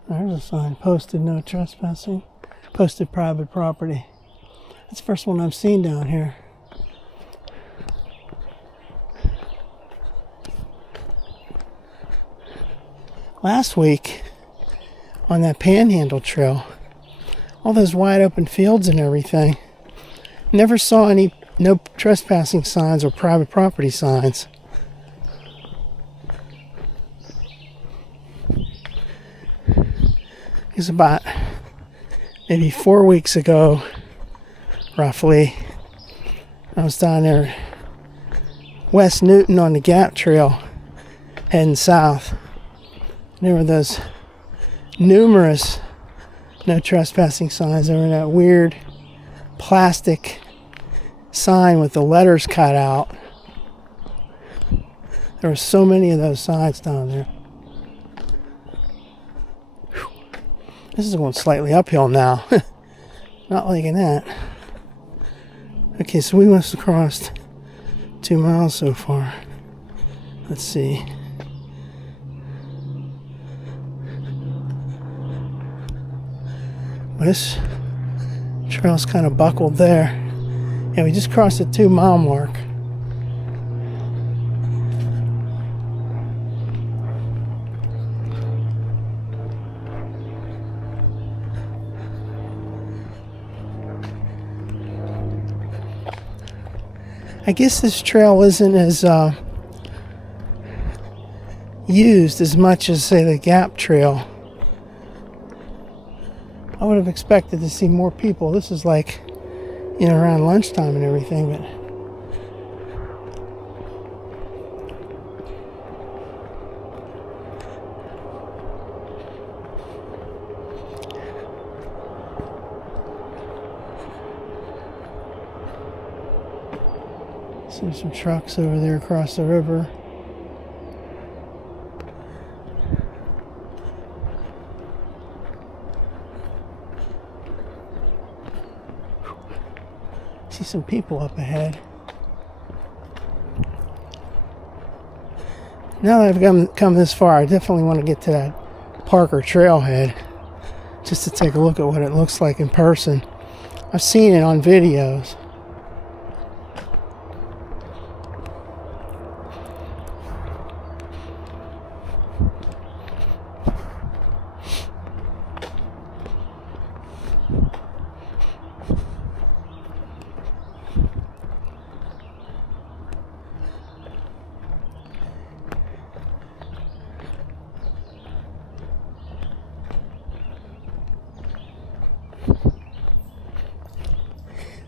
There's a sign, posted no trespassing, posted private property. That's the first one I've seen down here. Last week, on that Panhandle trail, all those wide open fields and everything, never saw no trespassing signs or private property signs. It was about maybe 4 weeks ago, roughly. I was down there, West Newton on the Gap Trail, heading south. There were those numerous no trespassing signs. There were that weird plastic sign with the letters cut out. There were so many of those signs down there. This is going slightly uphill now. Not liking that. Okay, so we must have crossed 2 miles so far. Let's see. This trail's kind of buckled there. And we just crossed the 2 mile mark. I guess this trail isn't as used as much as, say, the Gap Trail. I would have expected to see more people. This is like, around lunchtime and everything, but see some trucks over there across the river. See some people up ahead. Now that I've come this far, I definitely want to get to that Parker trailhead just to take a look at what it looks like in person. I've seen it on videos.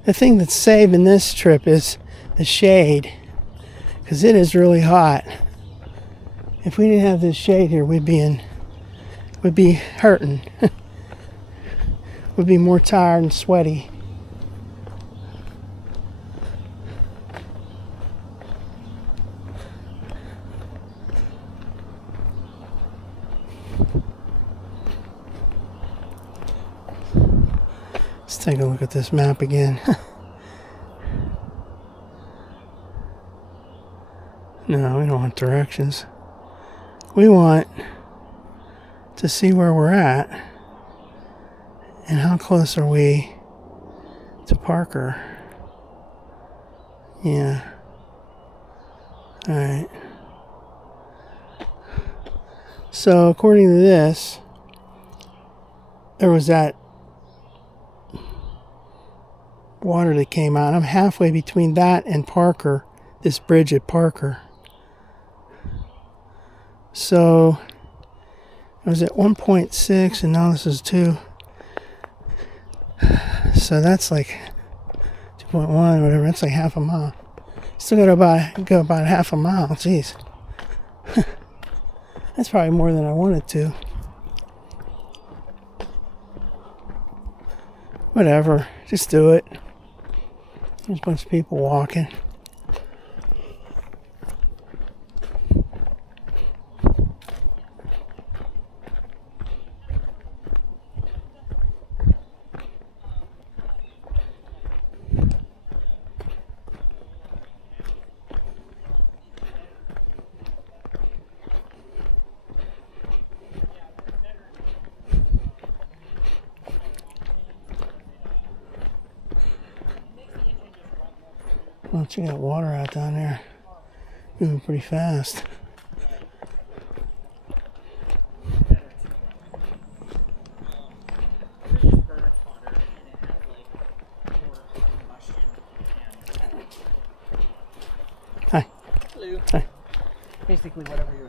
The thing that's saving this trip is the shade, because it is really hot. If we didn't have this shade here, we'd be hurting. We'd be more tired and sweaty. Let's take a look at this map again. No, we don't want directions. We want to see where we're at and how close are we to Parker. Yeah. Alright. So according to this, there was that water that came out. I'm halfway between that and Parker, this bridge at Parker. So I was at 1.6 and now this is 2. So that's like 2.1 or whatever. That's like half a mile. Still got go about half a mile. Jeez. That's probably more than I wanted to. Whatever. Just do it. There's a bunch of people walking. Well, you got water out down there. Moving pretty fast. Hi. Hello. Hi. Basically, whatever you're.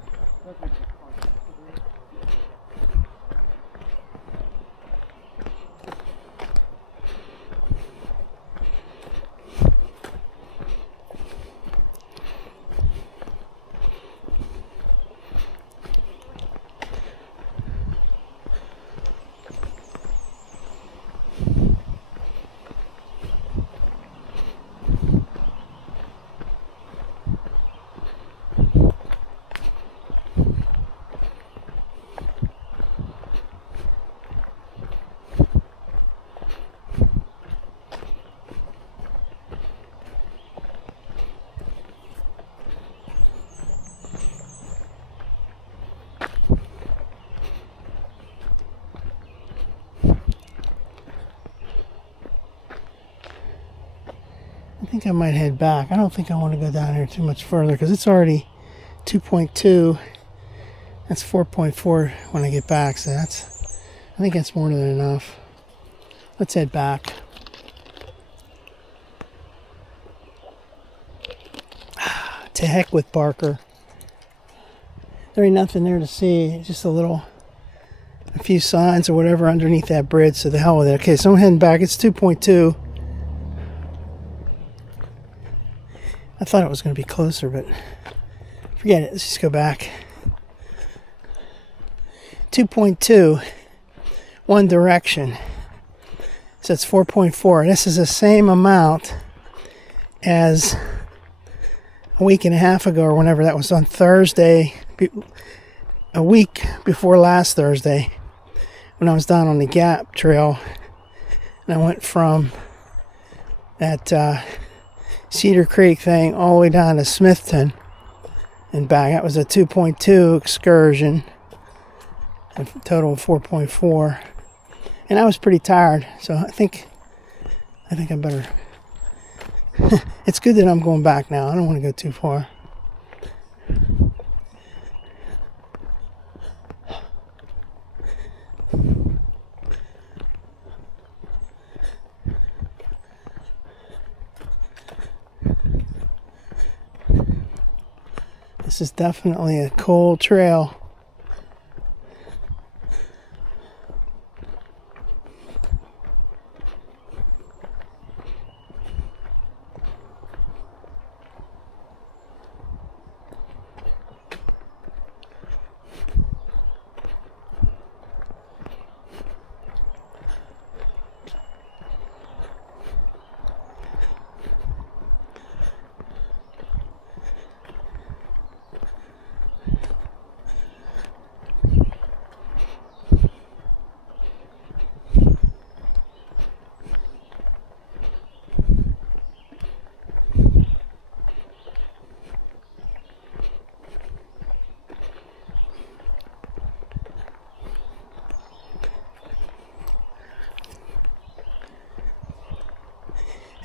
I think I might head back. I don't think I want to go down here too much further because it's already 2.2. That's 4.4 when I get back, so I think that's more than enough. Let's head back. To heck with Parker. There ain't nothing there to see. Just a few signs or whatever underneath that bridge, so the hell with it. Okay, so I'm heading back. It's 2.2. I thought it was going to be closer, but forget it. Let's just go back. 2.2, one direction. So it's 4.4. This is the same amount as a week and a half ago or whenever that was on Thursday, a week before last Thursday, when I was down on the Gap Trail. And I went from that Cedar Creek thing all the way down to Smithton and back. That was a 2.2 excursion, a total of 4.4, and I was pretty tired, so I think I better. It's good that I'm going back now. I don't want to go too far. This is definitely a cool trail.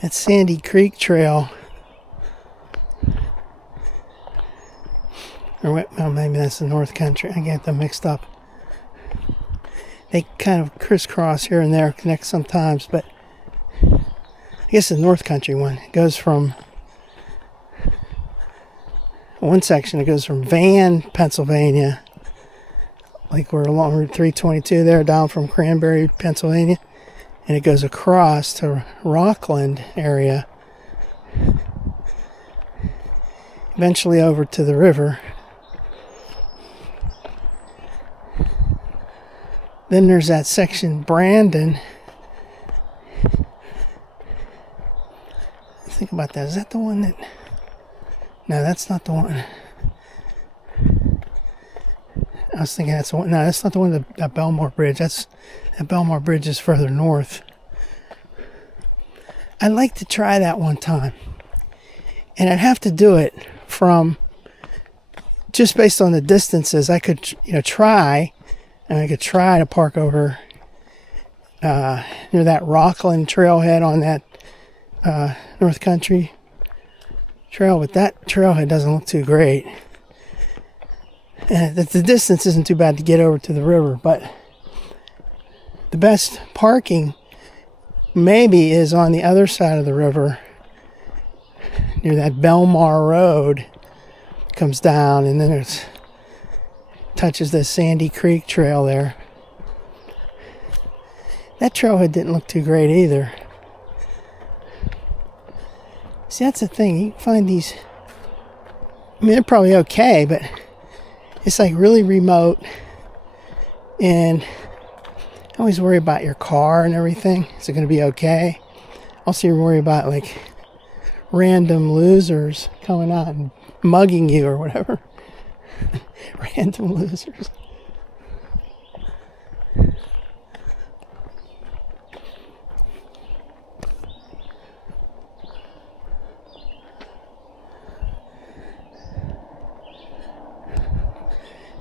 It's Sandy Creek Trail. Or well, maybe that's the North Country. I get them mixed up. They kind of crisscross here and there, connect sometimes, but I guess the North Country one goes from one section. It goes from Van, Pennsylvania, like we're along Route 322 there, down from Cranberry, Pennsylvania, and it goes across to Rockland area, eventually over to the river. Then there's that section, Brandon. Think about that. Is that the one that... No, that's not the one. I was thinking that's the one. No, that's not the one, that Belmore Bridge. That Belmore Bridge is further north. I'd like to try that one time. And I'd have to do it from... Just based on the distances, I could, try... And I could try to park over near that Rockland trailhead on that North Country trail, but that trailhead doesn't look too great. And the distance isn't too bad to get over to the river, but the best parking maybe is on the other side of the river near that Belmar Road. Comes down, and then it's touches the Sandy Creek Trail there. That trailhead didn't look too great either. See, that's the thing. You can find these... I mean, they're probably okay, but it's like really remote. And I always worry about your car and everything. Is it going to be okay? Also, you worry about like random losers coming out and mugging you or whatever. Random losers.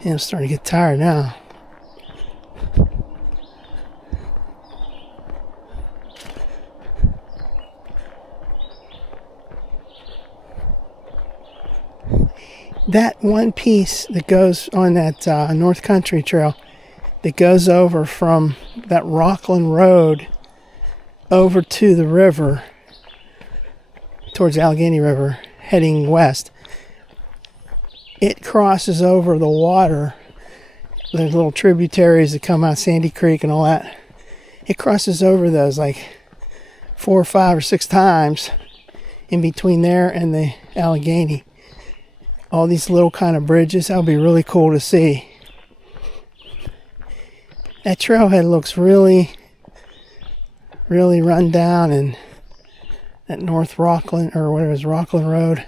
Yeah, I'm starting to get tired now. That one piece that goes on that North Country Trail that goes over from that Rockland Road over to the river, towards the Allegheny River, heading west. It crosses over the water. There's little tributaries that come out, Sandy Creek and all that. It crosses over those like 4 or 5 or 6 times in between there and the Allegheny. All these little kind of bridges. That would be really cool to see. That trailhead looks really, really run down, and that North Rockland, or whatever it is, Rockland Road.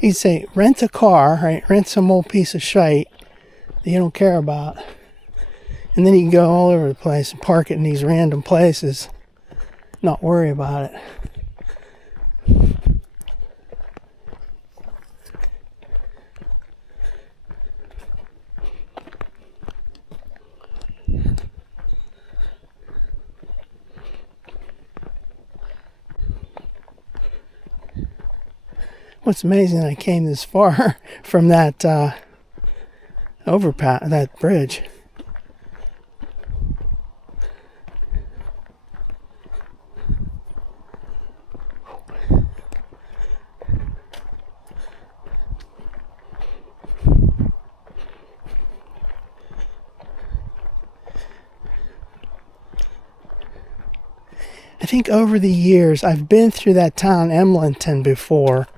You'd say, rent a car, right? Rent some old piece of shite that you don't care about. And then you can go all over the place and park it in these random places. Not worry about it. What's amazing, I came this far from that overpass, that bridge. I think over the years, I've been through that town, Emlenton, before.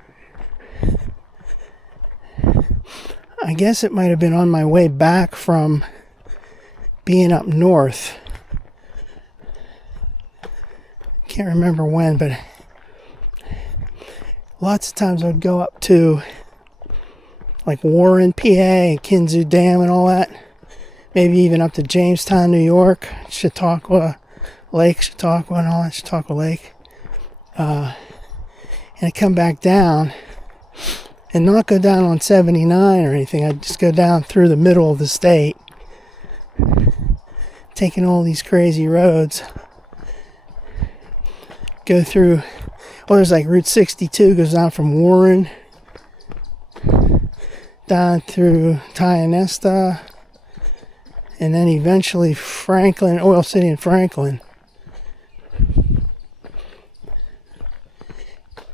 I guess it might have been on my way back from being up north. Can't remember when, but lots of times I'd go up to like Warren, PA, and Kinzua Dam and all that. Maybe even up to Jamestown, New York, Chautauqua Lake, Chautauqua and all that, Chautauqua Lake. And I come back down. and not go down on 79 or anything. I'd just go down through the middle of the state, taking all these crazy roads. Go through, well, there's like Route 62 goes down from Warren down through Tionesta, and then eventually Franklin, Oil City and Franklin.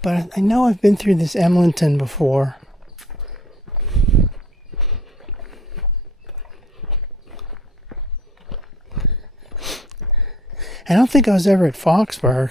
But I know I've been through this Emlenton before. I don't think I was ever at Foxburg.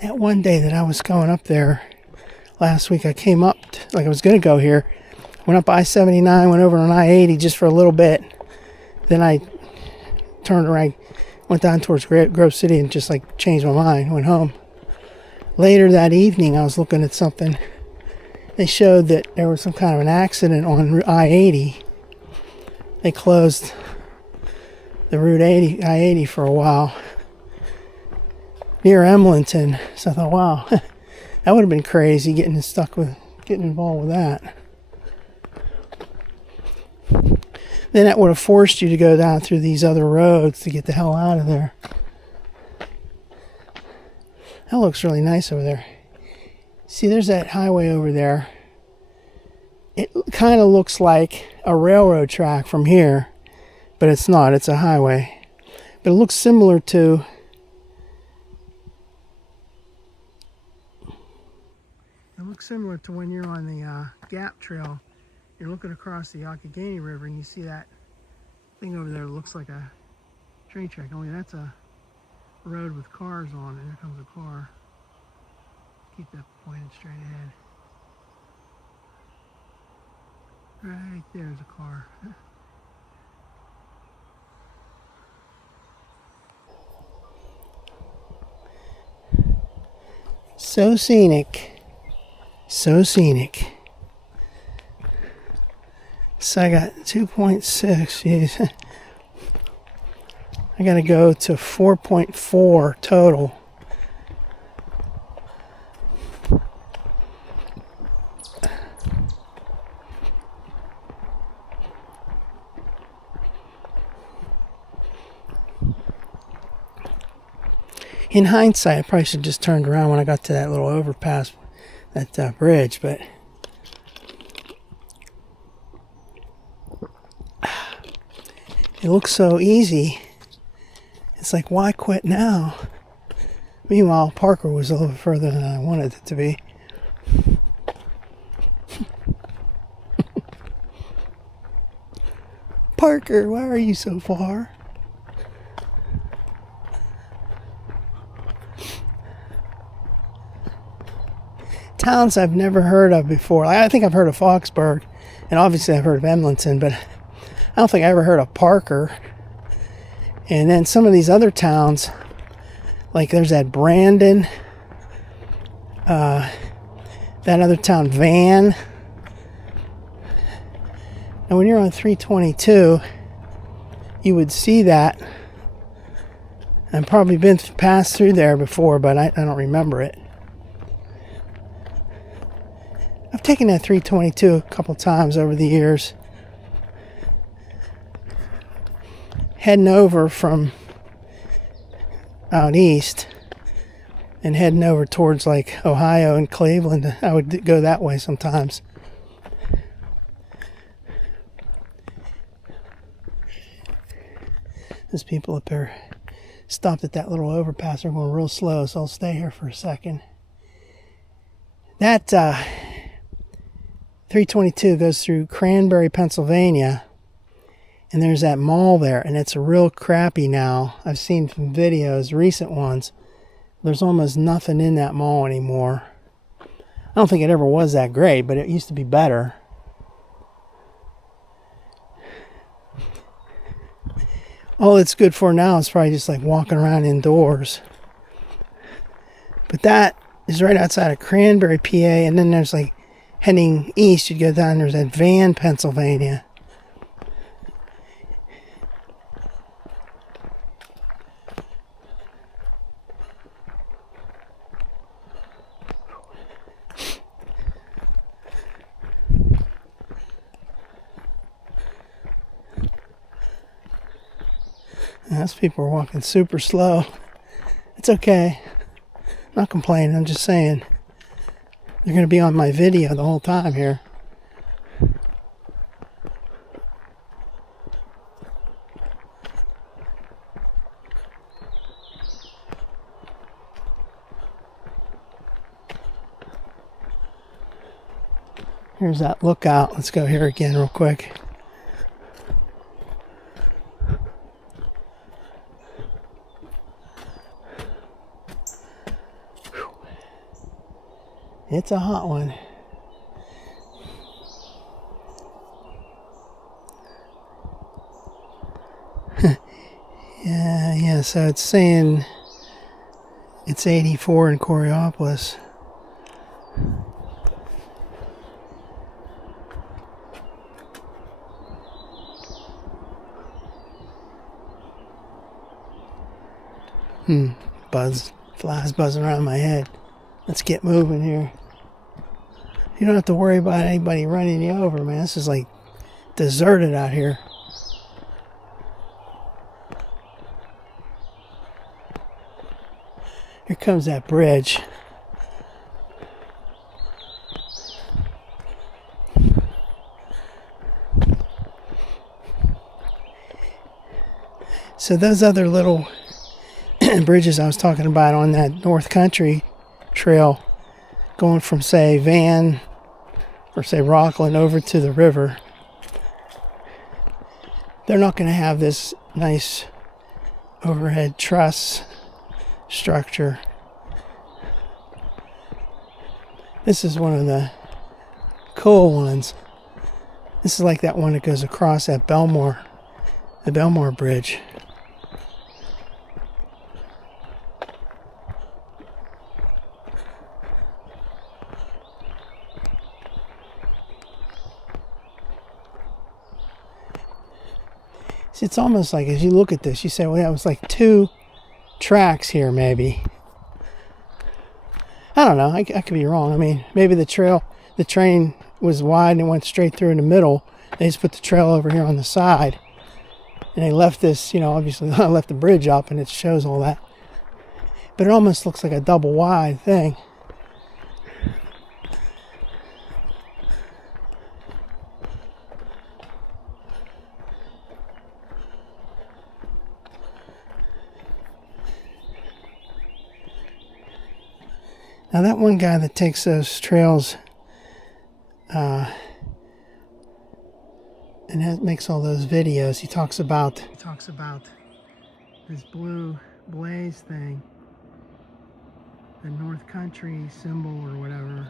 That one day that I was going up there last week, I came up, like I was going to go here, went up I-79, went over on I-80 just for a little bit. Then I turned around, went down towards Grove City and just like changed my mind, went home. Later that evening, I was looking at something. They showed that there was some kind of an accident on I-80. They closed the I-80 for a while near Emlenton. So I thought, wow, that would have been crazy getting involved with that. Then that would have forced you to go down through these other roads to get the hell out of there. That looks really nice over there. See, there's that highway over there. It kind of looks like a railroad track from here, but it's not. It's a highway. But it looks similar to when you're on the Gap Trail. You're looking across the Allegheny River and you see that thing over there that looks like a train track. Only that's a road with cars on it. Here comes a car. Keep that pointed straight ahead. Right there's a car. So scenic. So scenic. So I got 2.6. Jeez. I got to go to 4.4 total. In hindsight, I probably should have just turned around when I got to that little overpass, that bridge, but it looks so easy. It's like, why quit now? Meanwhile, Parker was a little further than I wanted it to be. Parker, why are you so far? Towns I've never heard of before. I think I've heard of Foxburg, and obviously I've heard of Emlenton, but I don't think I ever heard of Parker. And then some of these other towns, like there's that Brandon, that other town, Van. And when you're on 322, you would see that. I've probably been passed through there before, but I don't remember it. I've taken that 322 a couple times over the years. Heading over from out east and heading over towards like Ohio and Cleveland, I would go that way sometimes. There's people up there stopped at that little overpass. They're going real slow, so I'll stay here for a second. That 322 goes through Cranberry, Pennsylvania, And there's that mall there, and it's real crappy now. I've seen some videos, recent ones. There's almost nothing in that mall anymore. I don't think it ever was that great, but it used to be better. All it's good for now is probably just like walking around indoors. But that is right outside of Cranberry, PA, and then there's like heading east, you'd go down, there's that Van, Pennsylvania. And those people are walking super slow. It's okay. I'm not complaining, I'm just saying. They're going to be on my video the whole time here. Here's that lookout. Let's go here again real quick. It's a hot one. Yeah, so it's saying it's 84 in Coraopolis. Flies buzzing around my head. Let's get moving here. You don't have to worry about anybody running you over, man. This is like deserted out here. Here comes that bridge. So those other little bridges I was talking about on that North Country trail going from, say, Van or, say, Rockland over to the river, they're not going to have this nice overhead truss structure. This is one of the cool ones. This is like that one that goes across at Belmore, the Belmore Bridge. It's almost like, as you look at this, you say, well, yeah, it was like 2 tracks here, maybe. I don't know. I could be wrong. I mean, maybe the train was wide and it went straight through in the middle. They just put the trail over here on the side. And they left this, obviously, left the bridge up and it shows all that. But it almost looks like a double wide thing. Now that one guy that takes those trails and makes all those videos, he talks about this blue blaze thing, the North Country symbol or whatever.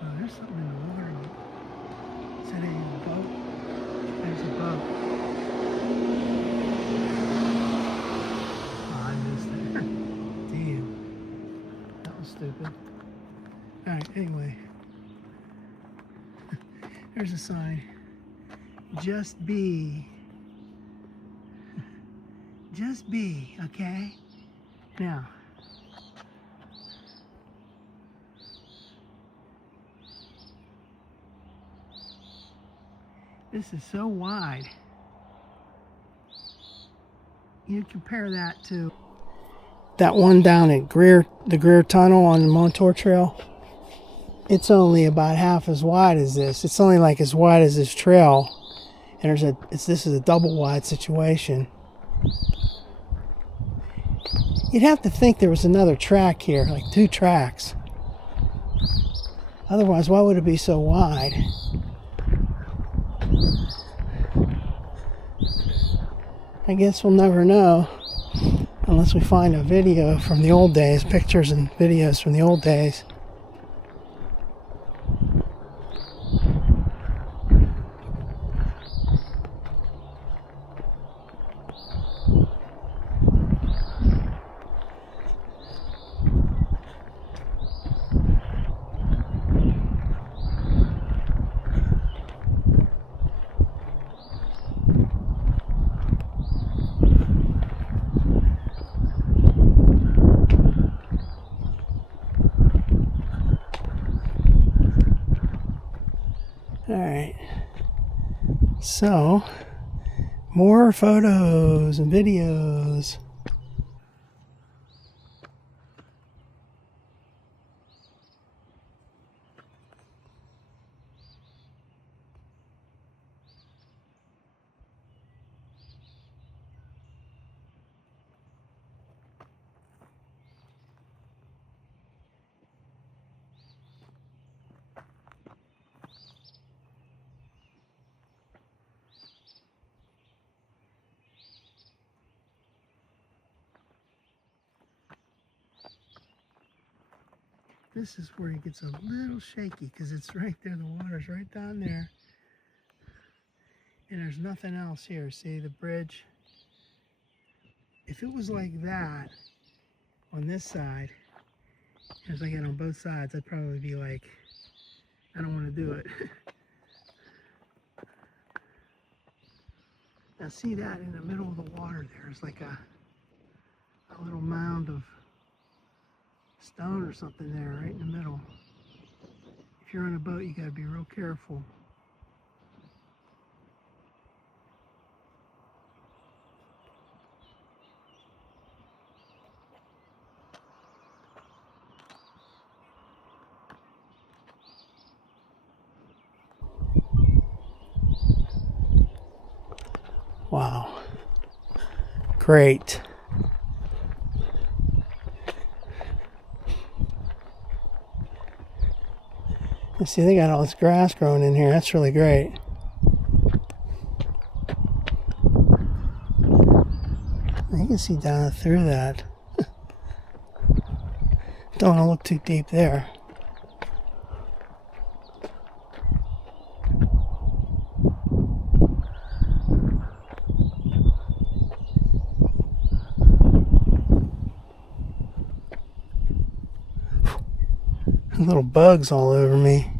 Oh, there's something in the water. Is that a boat? There's a boat. Stupid. Alright, anyway. There's a sign. Just be. Just be, okay? Now. This is so wide. You compare that to that one down at the Greer Tunnel on the Montour Trail. It's only about half as wide as this. It's only like as wide as this trail, and this is a double wide situation. You'd have to think there was another track here, like 2 tracks. Otherwise, why would it be so wide? I guess we'll never know unless we find a video from the old days, pictures and videos from the old days. Alright, so more photos and videos. This is where it gets a little shaky because it's right there. The water's right down there. And there's nothing else here. See the bridge? If it was like that on this side, as I get on both sides, I'd probably be like, I don't want to do it. Now see that in the middle of the water there's like a little mound of stone or something there right in the middle. If you're on a boat, you got to be real careful. Wow. Great. You see, they got all this grass growing in here. That's really great. You can see down through that. Don't want to look too deep there. Little bugs all over me.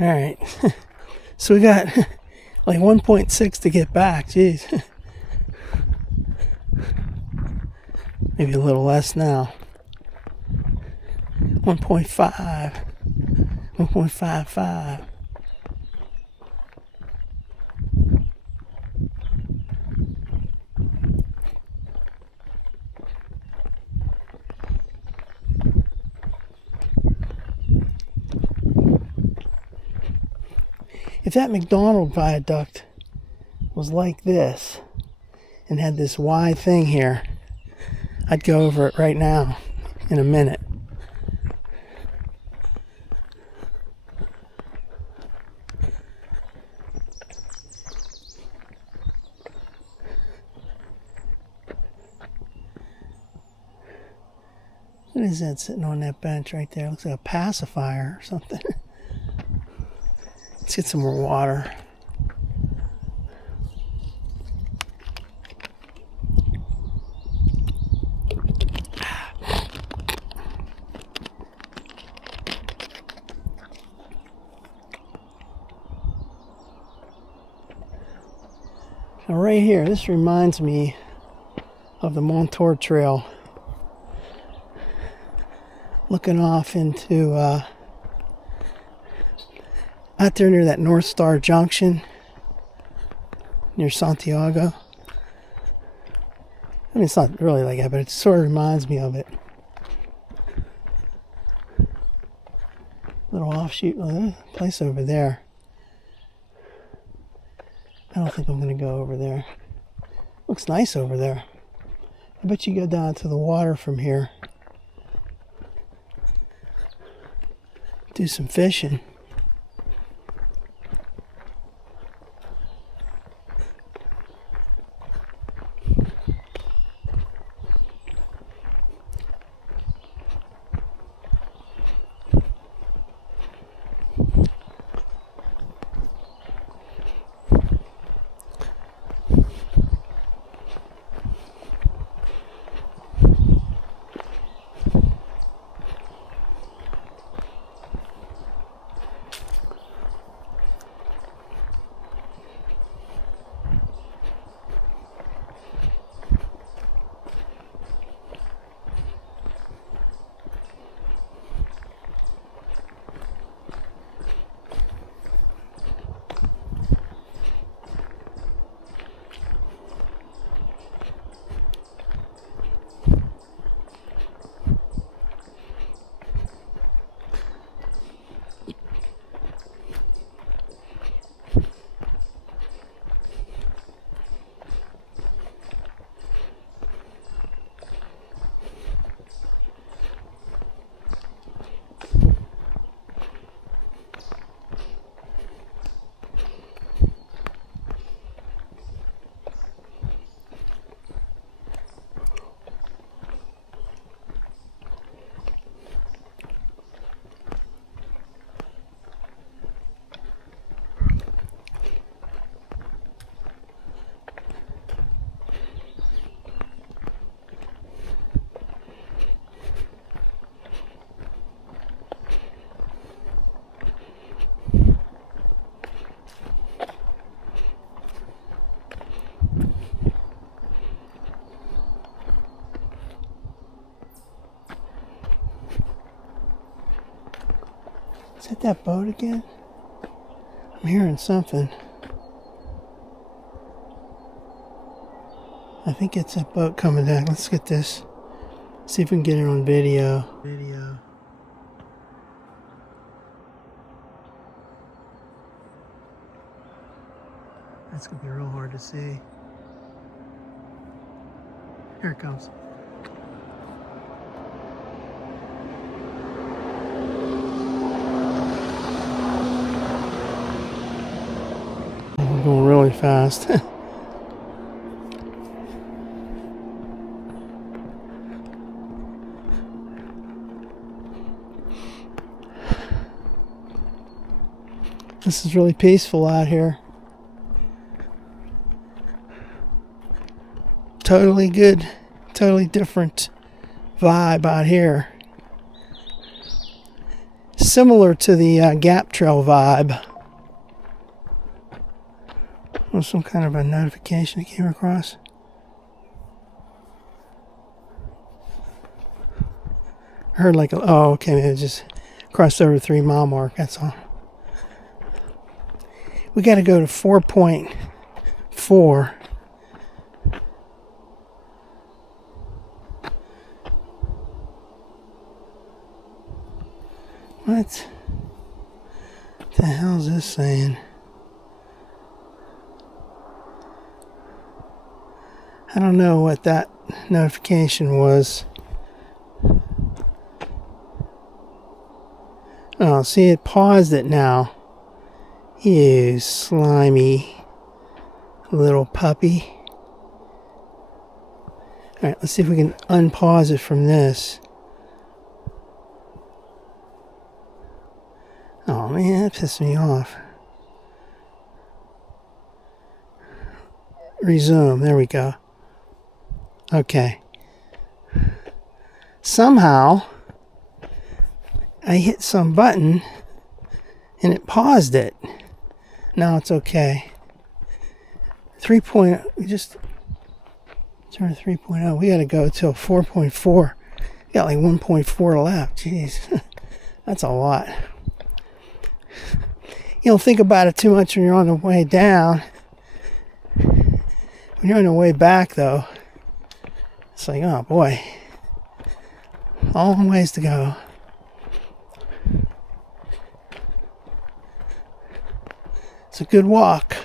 All right, so we got like 1.6 to get back. Jeez, maybe a little less now. 1.5, 1.55. If that McDonald viaduct was like this and had this wide thing here, I'd go over it right now in a minute. What is that sitting on that bench right there? Looks like a pacifier or something. Let's get some more water. Now right here, this reminds me of the Montour Trail. Looking off into out there near that North Star Junction near Santiago. I mean, it's not really like that, but it sort of reminds me of it. Little offshoot, place over there. I don't think I'm going to go over there. Looks nice over there. I bet you go down to the water from here. Do some fishing. Is it that boat again? I'm hearing something. I think it's that boat coming down. Let's get this. See if we can get it on video. That's gonna be real hard to see. Here it comes. We're going really fast. This is really peaceful out here. Totally good, totally different vibe out here. Similar to the Gap Trail vibe. Oh, some kind of a notification that came across. I heard like, oh, okay, it just crossed over the 3 mile mark, that's all. We got to go to 4.4. What the hell is this saying? I don't know what that notification was. Oh, see, it paused it now. You slimy little puppy. Alright, let's see if we can unpause it from this. Oh man, that pissed me off. Resume, there we go. Okay. Somehow, I hit some button and it paused it. Now it's okay. 3. We just turned 3.0. We got to go till 4.4. We got like 1.4 left. Jeez, that's a lot. You don't think about it too much when you're on the way down. When you're on the way back, though, it's like, oh boy, long ways to go. It's a good walk.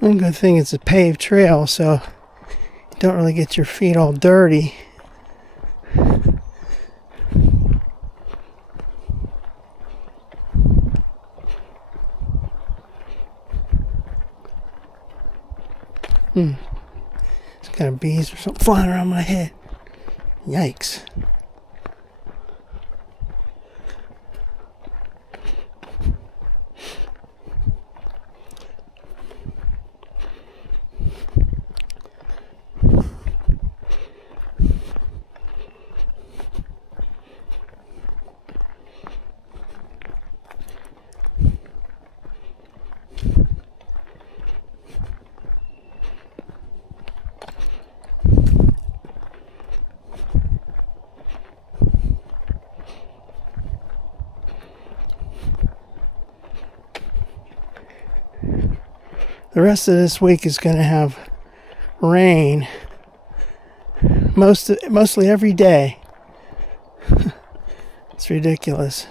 One good thing, it's a paved trail, so you don't really get your feet all dirty. Some kind of bees or something flying around my head. Yikes. The rest of this week is going to have rain mostly every day. It's ridiculous.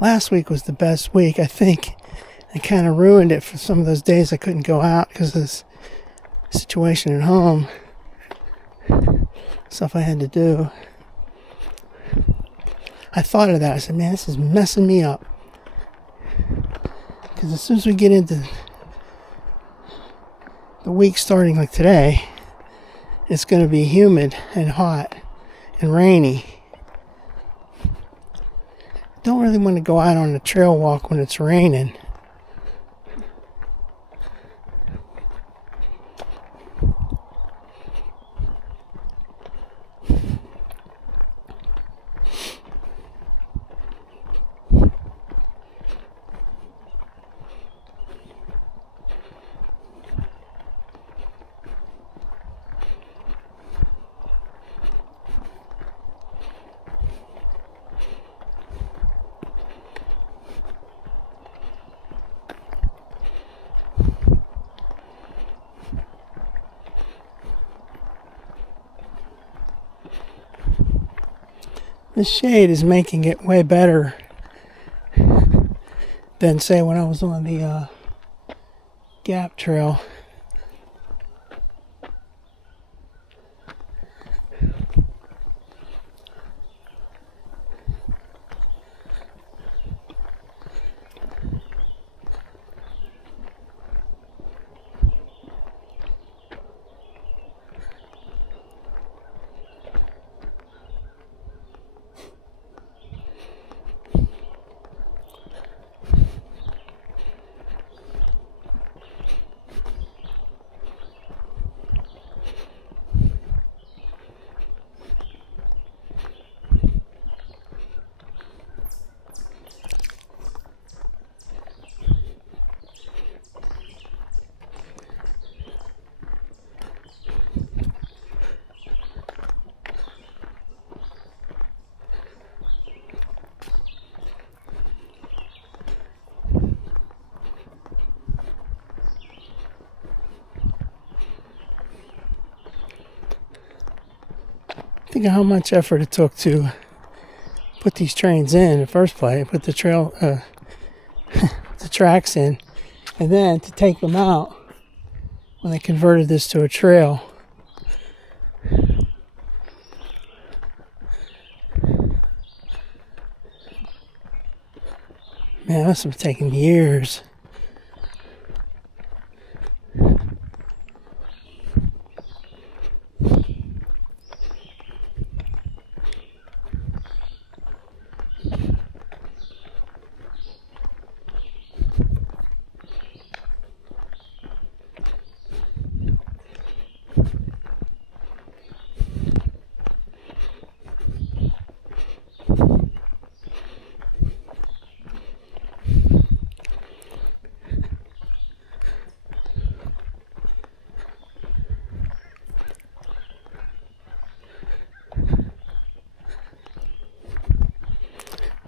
Last week was the best week, I think. I kind of ruined it for some of those days I couldn't go out because of this situation at home. Stuff I had to do. I thought of that. I said, man, this is messing me up. Because as soon as we get into the week starting like today, it's going to be humid and hot and rainy. Don't really want to go out on a trail walk when it's raining. This shade is making it way better than, say, when I was on the Gap Trail. Think of how much effort it took to put these trains in the first place, put the the tracks in, and then to take them out when they converted this to a trail. Man, that must have taken years.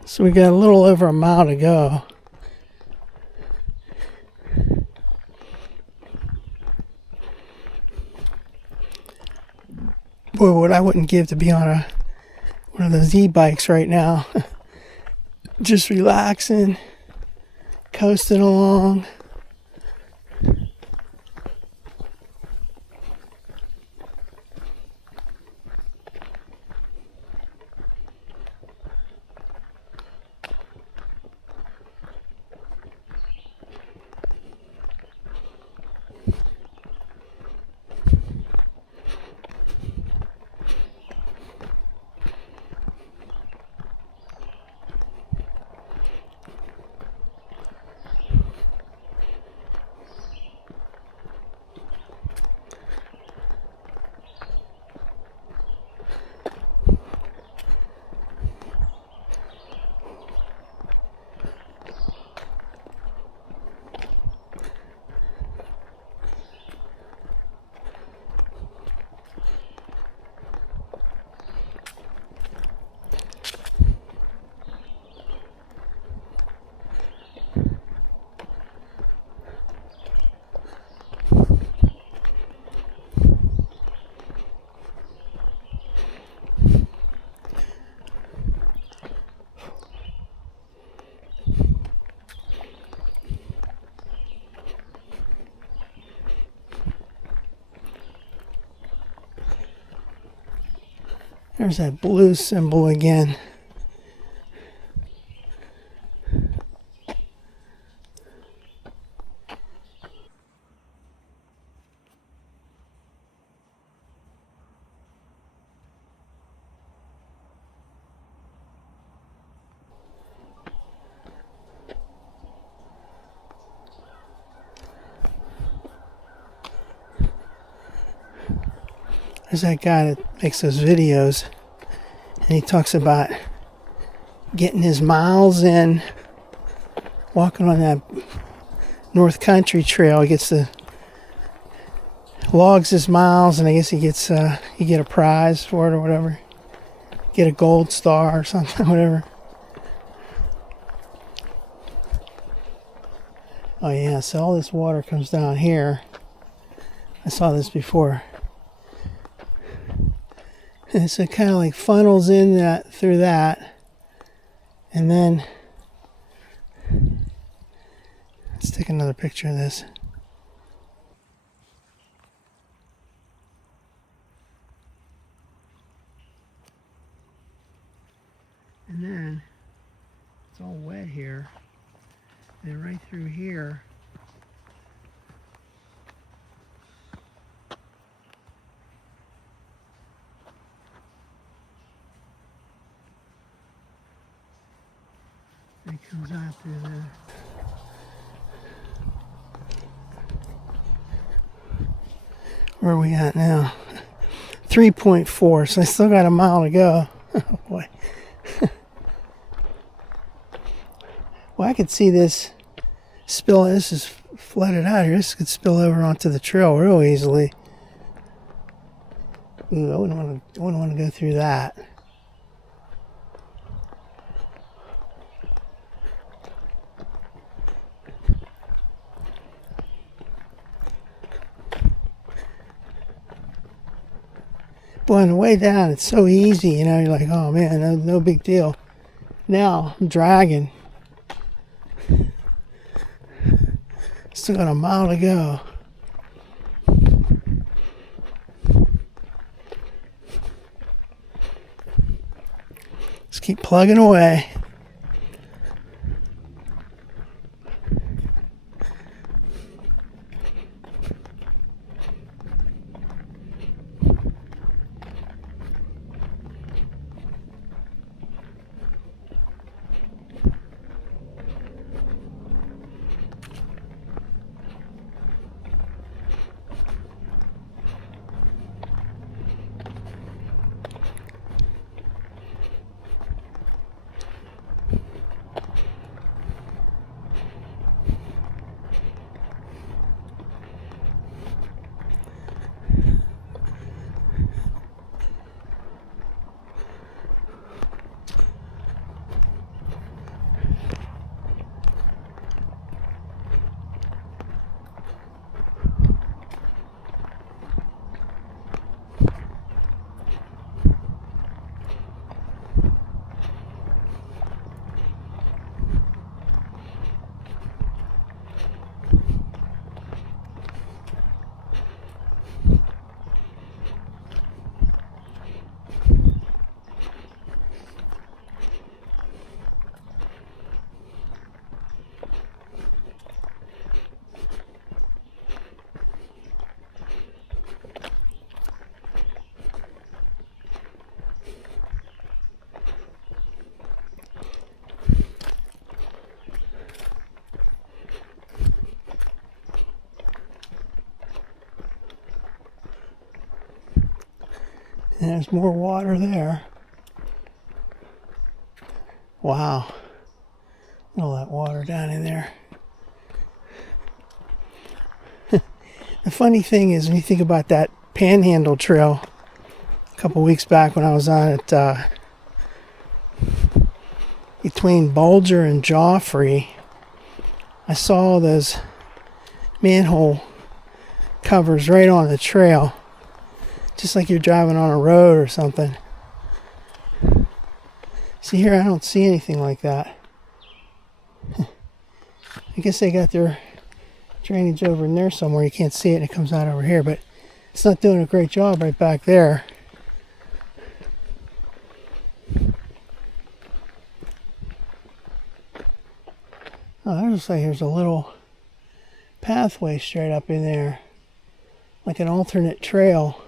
So we got a little over a mile to go. Boy, what I wouldn't give to be on one of those e-bikes right now. Just relaxing, coasting along. There's that blue symbol again. There's that guy that makes those videos, and he talks about getting his miles in, walking on that North Country Trail. He gets the logs his miles, and I guess he gets you get a prize for it or whatever, get a gold star or something, whatever. Oh yeah, so all this water comes down here. I saw this before. And so it kind of like funnels in that through that, and then let's take another picture of this. And then it's all wet here, and right through here it comes out through there. Where are we at now? 3.4, so I still got a mile to go. Oh boy. Well, I could see this spill. This is flooded out here. This could spill over onto the trail real easily. Ooh, I wouldn't want to go through that. But on the way down, it's so easy, you know, you're like, oh man, no big deal. Now, I'm dragging. Still got a mile to go. Just keep plugging away. And there's more water there. Wow. Look at all that water down in there. The funny thing is, when you think about that Panhandle Trail a couple weeks back when I was on it, between Bulger and Joffrey, I saw those manhole covers right on the trail. Just like you're driving on a road or something. See here, I don't see anything like that. I guess they got their drainage over in there somewhere. You can't see it and it comes out over here, but it's not doing a great job right back there. Oh, that looks like there's a little pathway straight up in there. Like an alternate trail.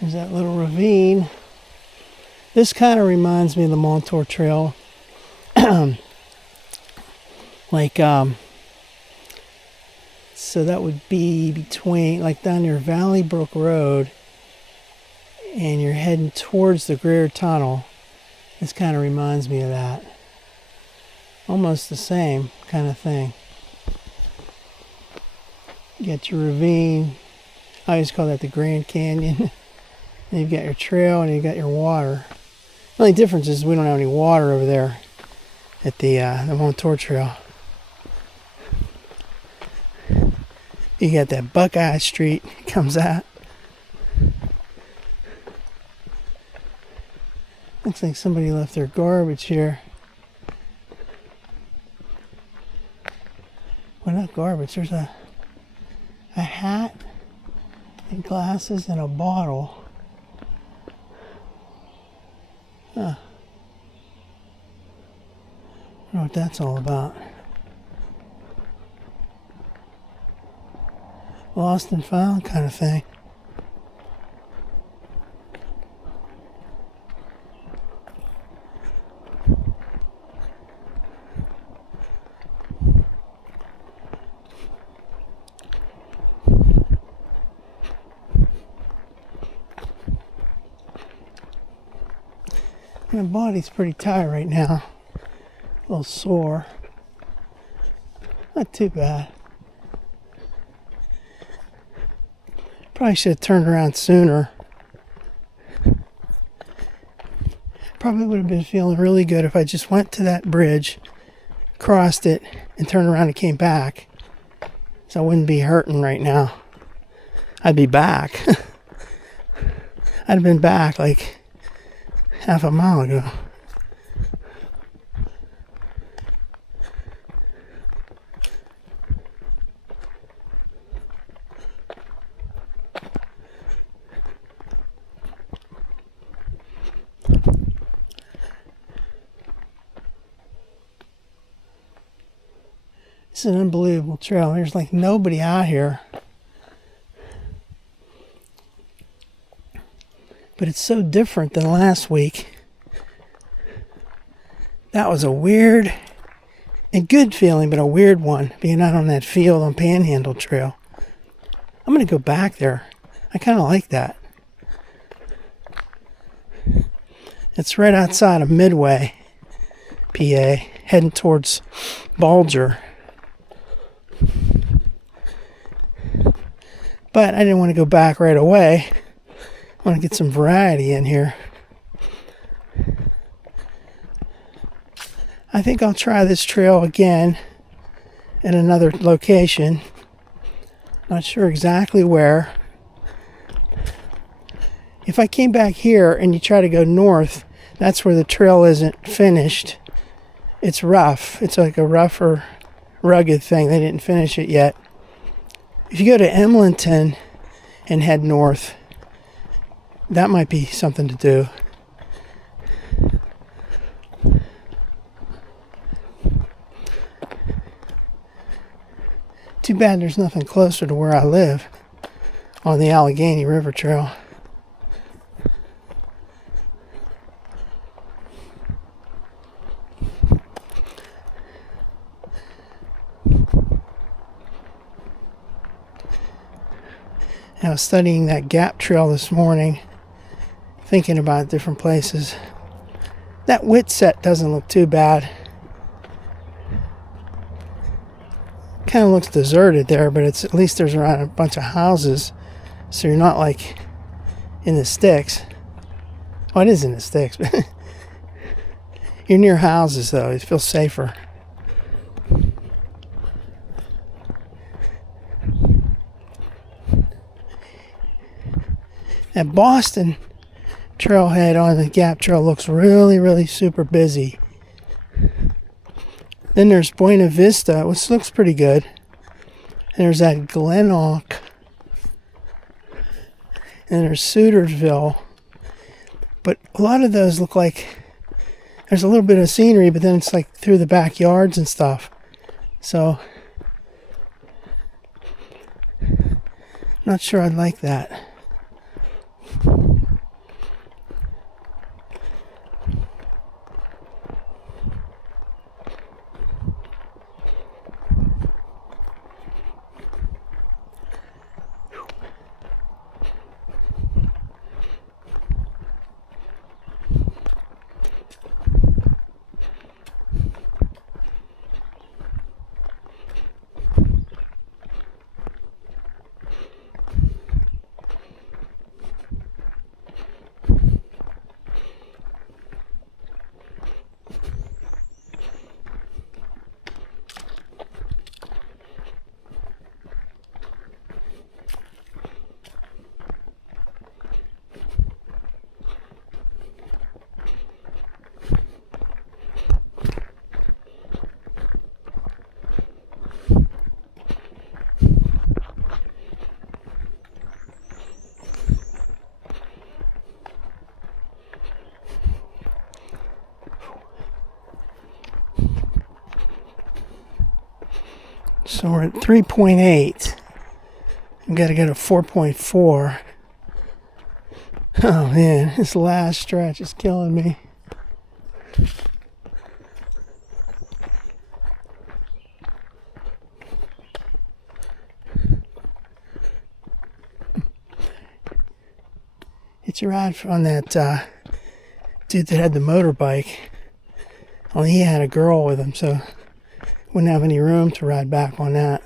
There's that little ravine. This kind of reminds me of the Montour Trail. So that would be between, like down near Valley Brook Road, and you're heading towards the Greer Tunnel. This kind of reminds me of that. Almost the same kind of thing. You got your ravine. I always call that the Grand Canyon. You've got your trail and you've got your water. The only difference is we don't have any water over there at the Montour Trail. You got that Buckeye Street comes out. Looks like somebody left their garbage here. Well, not garbage. There's a hat and glasses and a bottle. Huh. I don't know what that's all about. Lost and found kind of thing. My body's pretty tired right now. A little sore. Not too bad. Probably should have turned around sooner. Probably would have been feeling really good if I just went to that bridge, crossed it, and turned around and came back. So I wouldn't be hurting right now. I'd be back. I'd have been back like half a mile ago. It's an unbelievable trail. There's like nobody out here. But it's so different than last week. That was a weird and good feeling, but a weird one, being out on that field on Panhandle Trail. I'm going to go back there. I kind of like that. It's right outside of Midway, PA, heading towards Bulger. But I didn't want to go back right away. I want to get some variety in here. I think I'll try this trail again in another location. Not sure exactly where. If I came back here and you try to go north, that's where the trail isn't finished. It's rough. It's like a rougher, rugged thing. They didn't finish it yet. If you go to Emlenton and head north, that might be something to do. Too bad there's nothing closer to where I live on the Allegheny River Trail. I was studying that Gap Trail this morning, thinking about different places. That Whitset doesn't look too bad. Kind of looks deserted there, but it's at least there's around a bunch of houses, so you're not like in the sticks. Oh, it is in the sticks, but you're near houses though. You feel safer. That Boston trailhead on the Gap Trail looks really, really super busy. Then there's Buena Vista, which looks pretty good. And there's that Glenelg. And there's Sutersville. But a lot of those look like there's a little bit of scenery, but then it's like through the backyards and stuff. So, not sure I'd like that. So we're at 3.8. We've got to go to 4.4. Oh man, this last stretch is killing me. It's a ride on that dude that had the motorbike. Only he had a girl with him, so wouldn't have any room to ride back on that.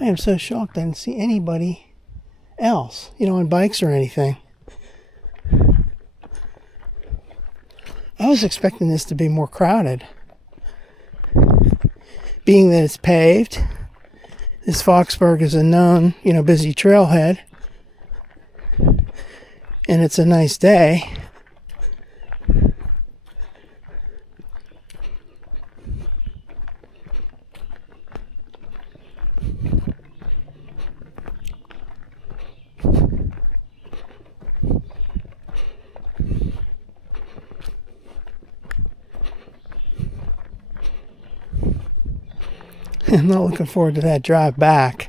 I am so shocked I didn't see anybody else, on bikes or anything. I was expecting this to be more crowded. Being that it's paved, this Foxburg is a known, busy trailhead. And it's a nice day. I'm not looking forward to that drive back.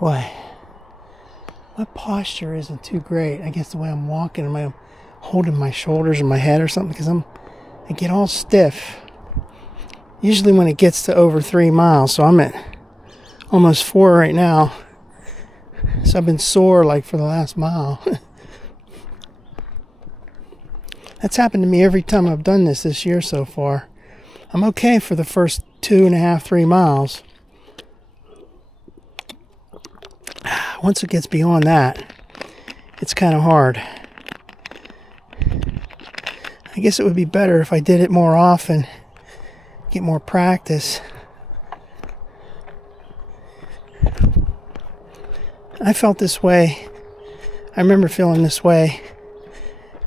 Boy, my posture isn't too great. I guess the way I'm walking, I'm holding my shoulders or my head or something, because I get all stiff. Usually when it gets to over 3 miles, so I'm at almost 4 right now. So I've been sore like for the last mile. That's happened to me every time I've done this year so far. I'm okay for the first 2.5, 3 miles. Once it gets beyond that, it's kind of hard. I guess it would be better if I did it more often, get more practice. I felt this way. I remember feeling this way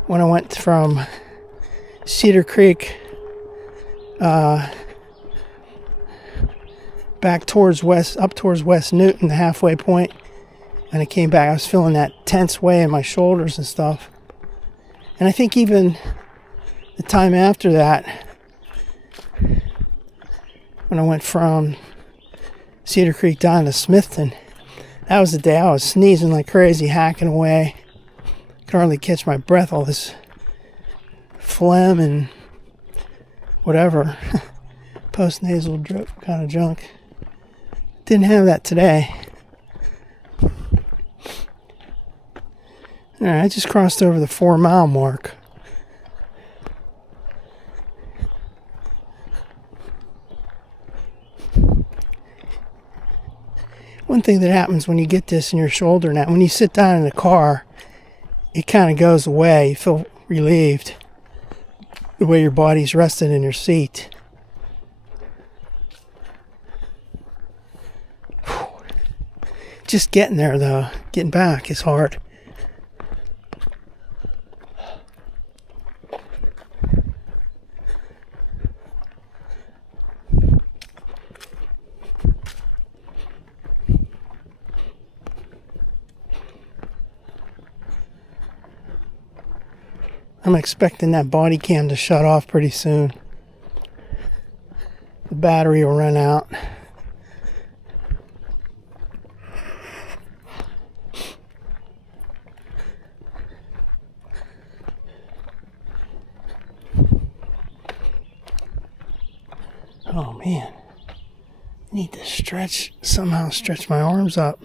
when I went from Cedar Creek back towards up towards West Newton, the halfway point. And I came back, I was feeling that tense way in my shoulders and stuff. And I think even the time after that, when I went from Cedar Creek down to Smithton, that was the day I was sneezing like crazy, hacking away. Could hardly catch my breath, all this phlegm and whatever, post-nasal drip kind of junk. Didn't have that today. Alright, I just crossed over the 4 mile mark. One thing that happens when you get this in your shoulder now, when you sit down in the car, it kind of goes away. You feel relieved the way your body's rested in your seat. Just getting there though, getting back is hard. I'm expecting that body cam to shut off pretty soon. The battery will run out. Oh man, I need to somehow stretch my arms up.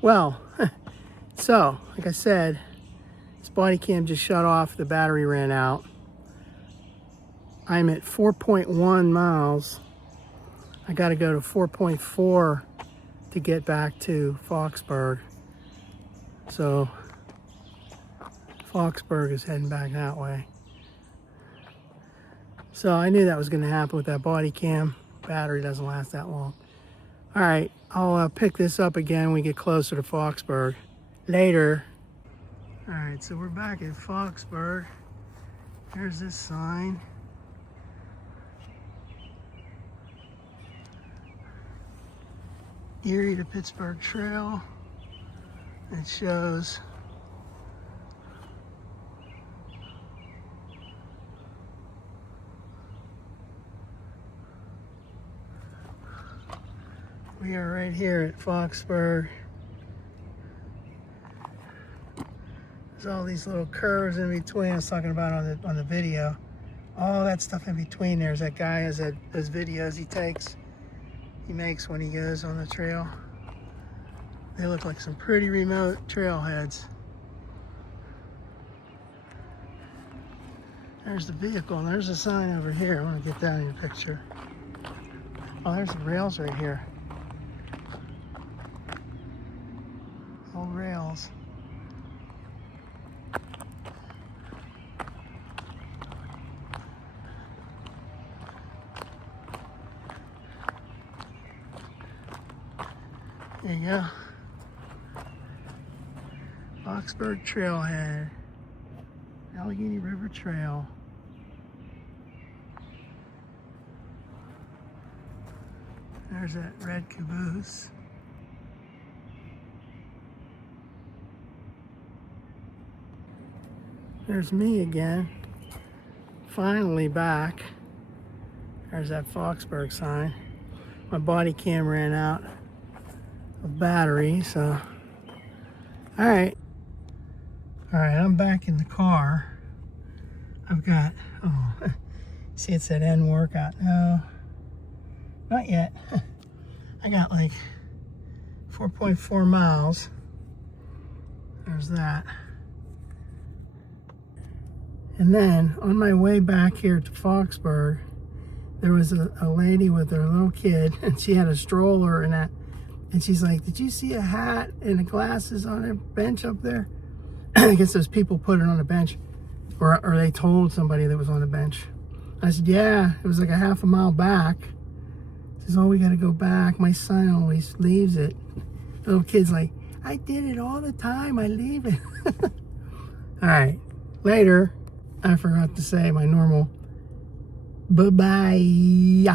Well, so, like I said, this body cam just shut off, the battery ran out. I'm at 4.1 miles. I gotta go to 4.4 to get back to Foxburg. So, Foxburg is heading back that way. So I knew that was gonna happen with that body cam. Battery doesn't last that long. All right, I'll pick this up again when we get closer to Foxburg. Later. All right, so we're back at Foxburg. There's this sign. Erie to Pittsburgh Trail. It shows we are right here at Foxburg. There's all these little curves in between I was talking about on the video. All that stuff in between there's that guy has those videos he makes when he goes on the trail. They look like some pretty remote trailheads. There's the vehicle and there's a sign over here. I want to get that in your picture. Oh, there's the rails right here. Old rails. There you go. Foxburg Trailhead. Allegheny River Trail. There's that red caboose. There's me again. Finally back. There's that Foxburg sign. My body cam ran out of battery, so. Alright, I'm back in the car. I've got, see it said end workout. No, not yet. I got like 4.4 miles. There's that. And then on my way back here to Foxburg, there was a lady with her little kid, and she had a stroller and that. And she's like, did you see a hat and the glasses on a bench up there? I guess those people put it on a bench, or they told somebody that was on a bench. I said, yeah, it was like a half a mile back. She says, oh, we got to go back. My son always leaves it. The little kid's like, I did it all the time. I leave it. All right, later. I forgot to say my normal bye-bye.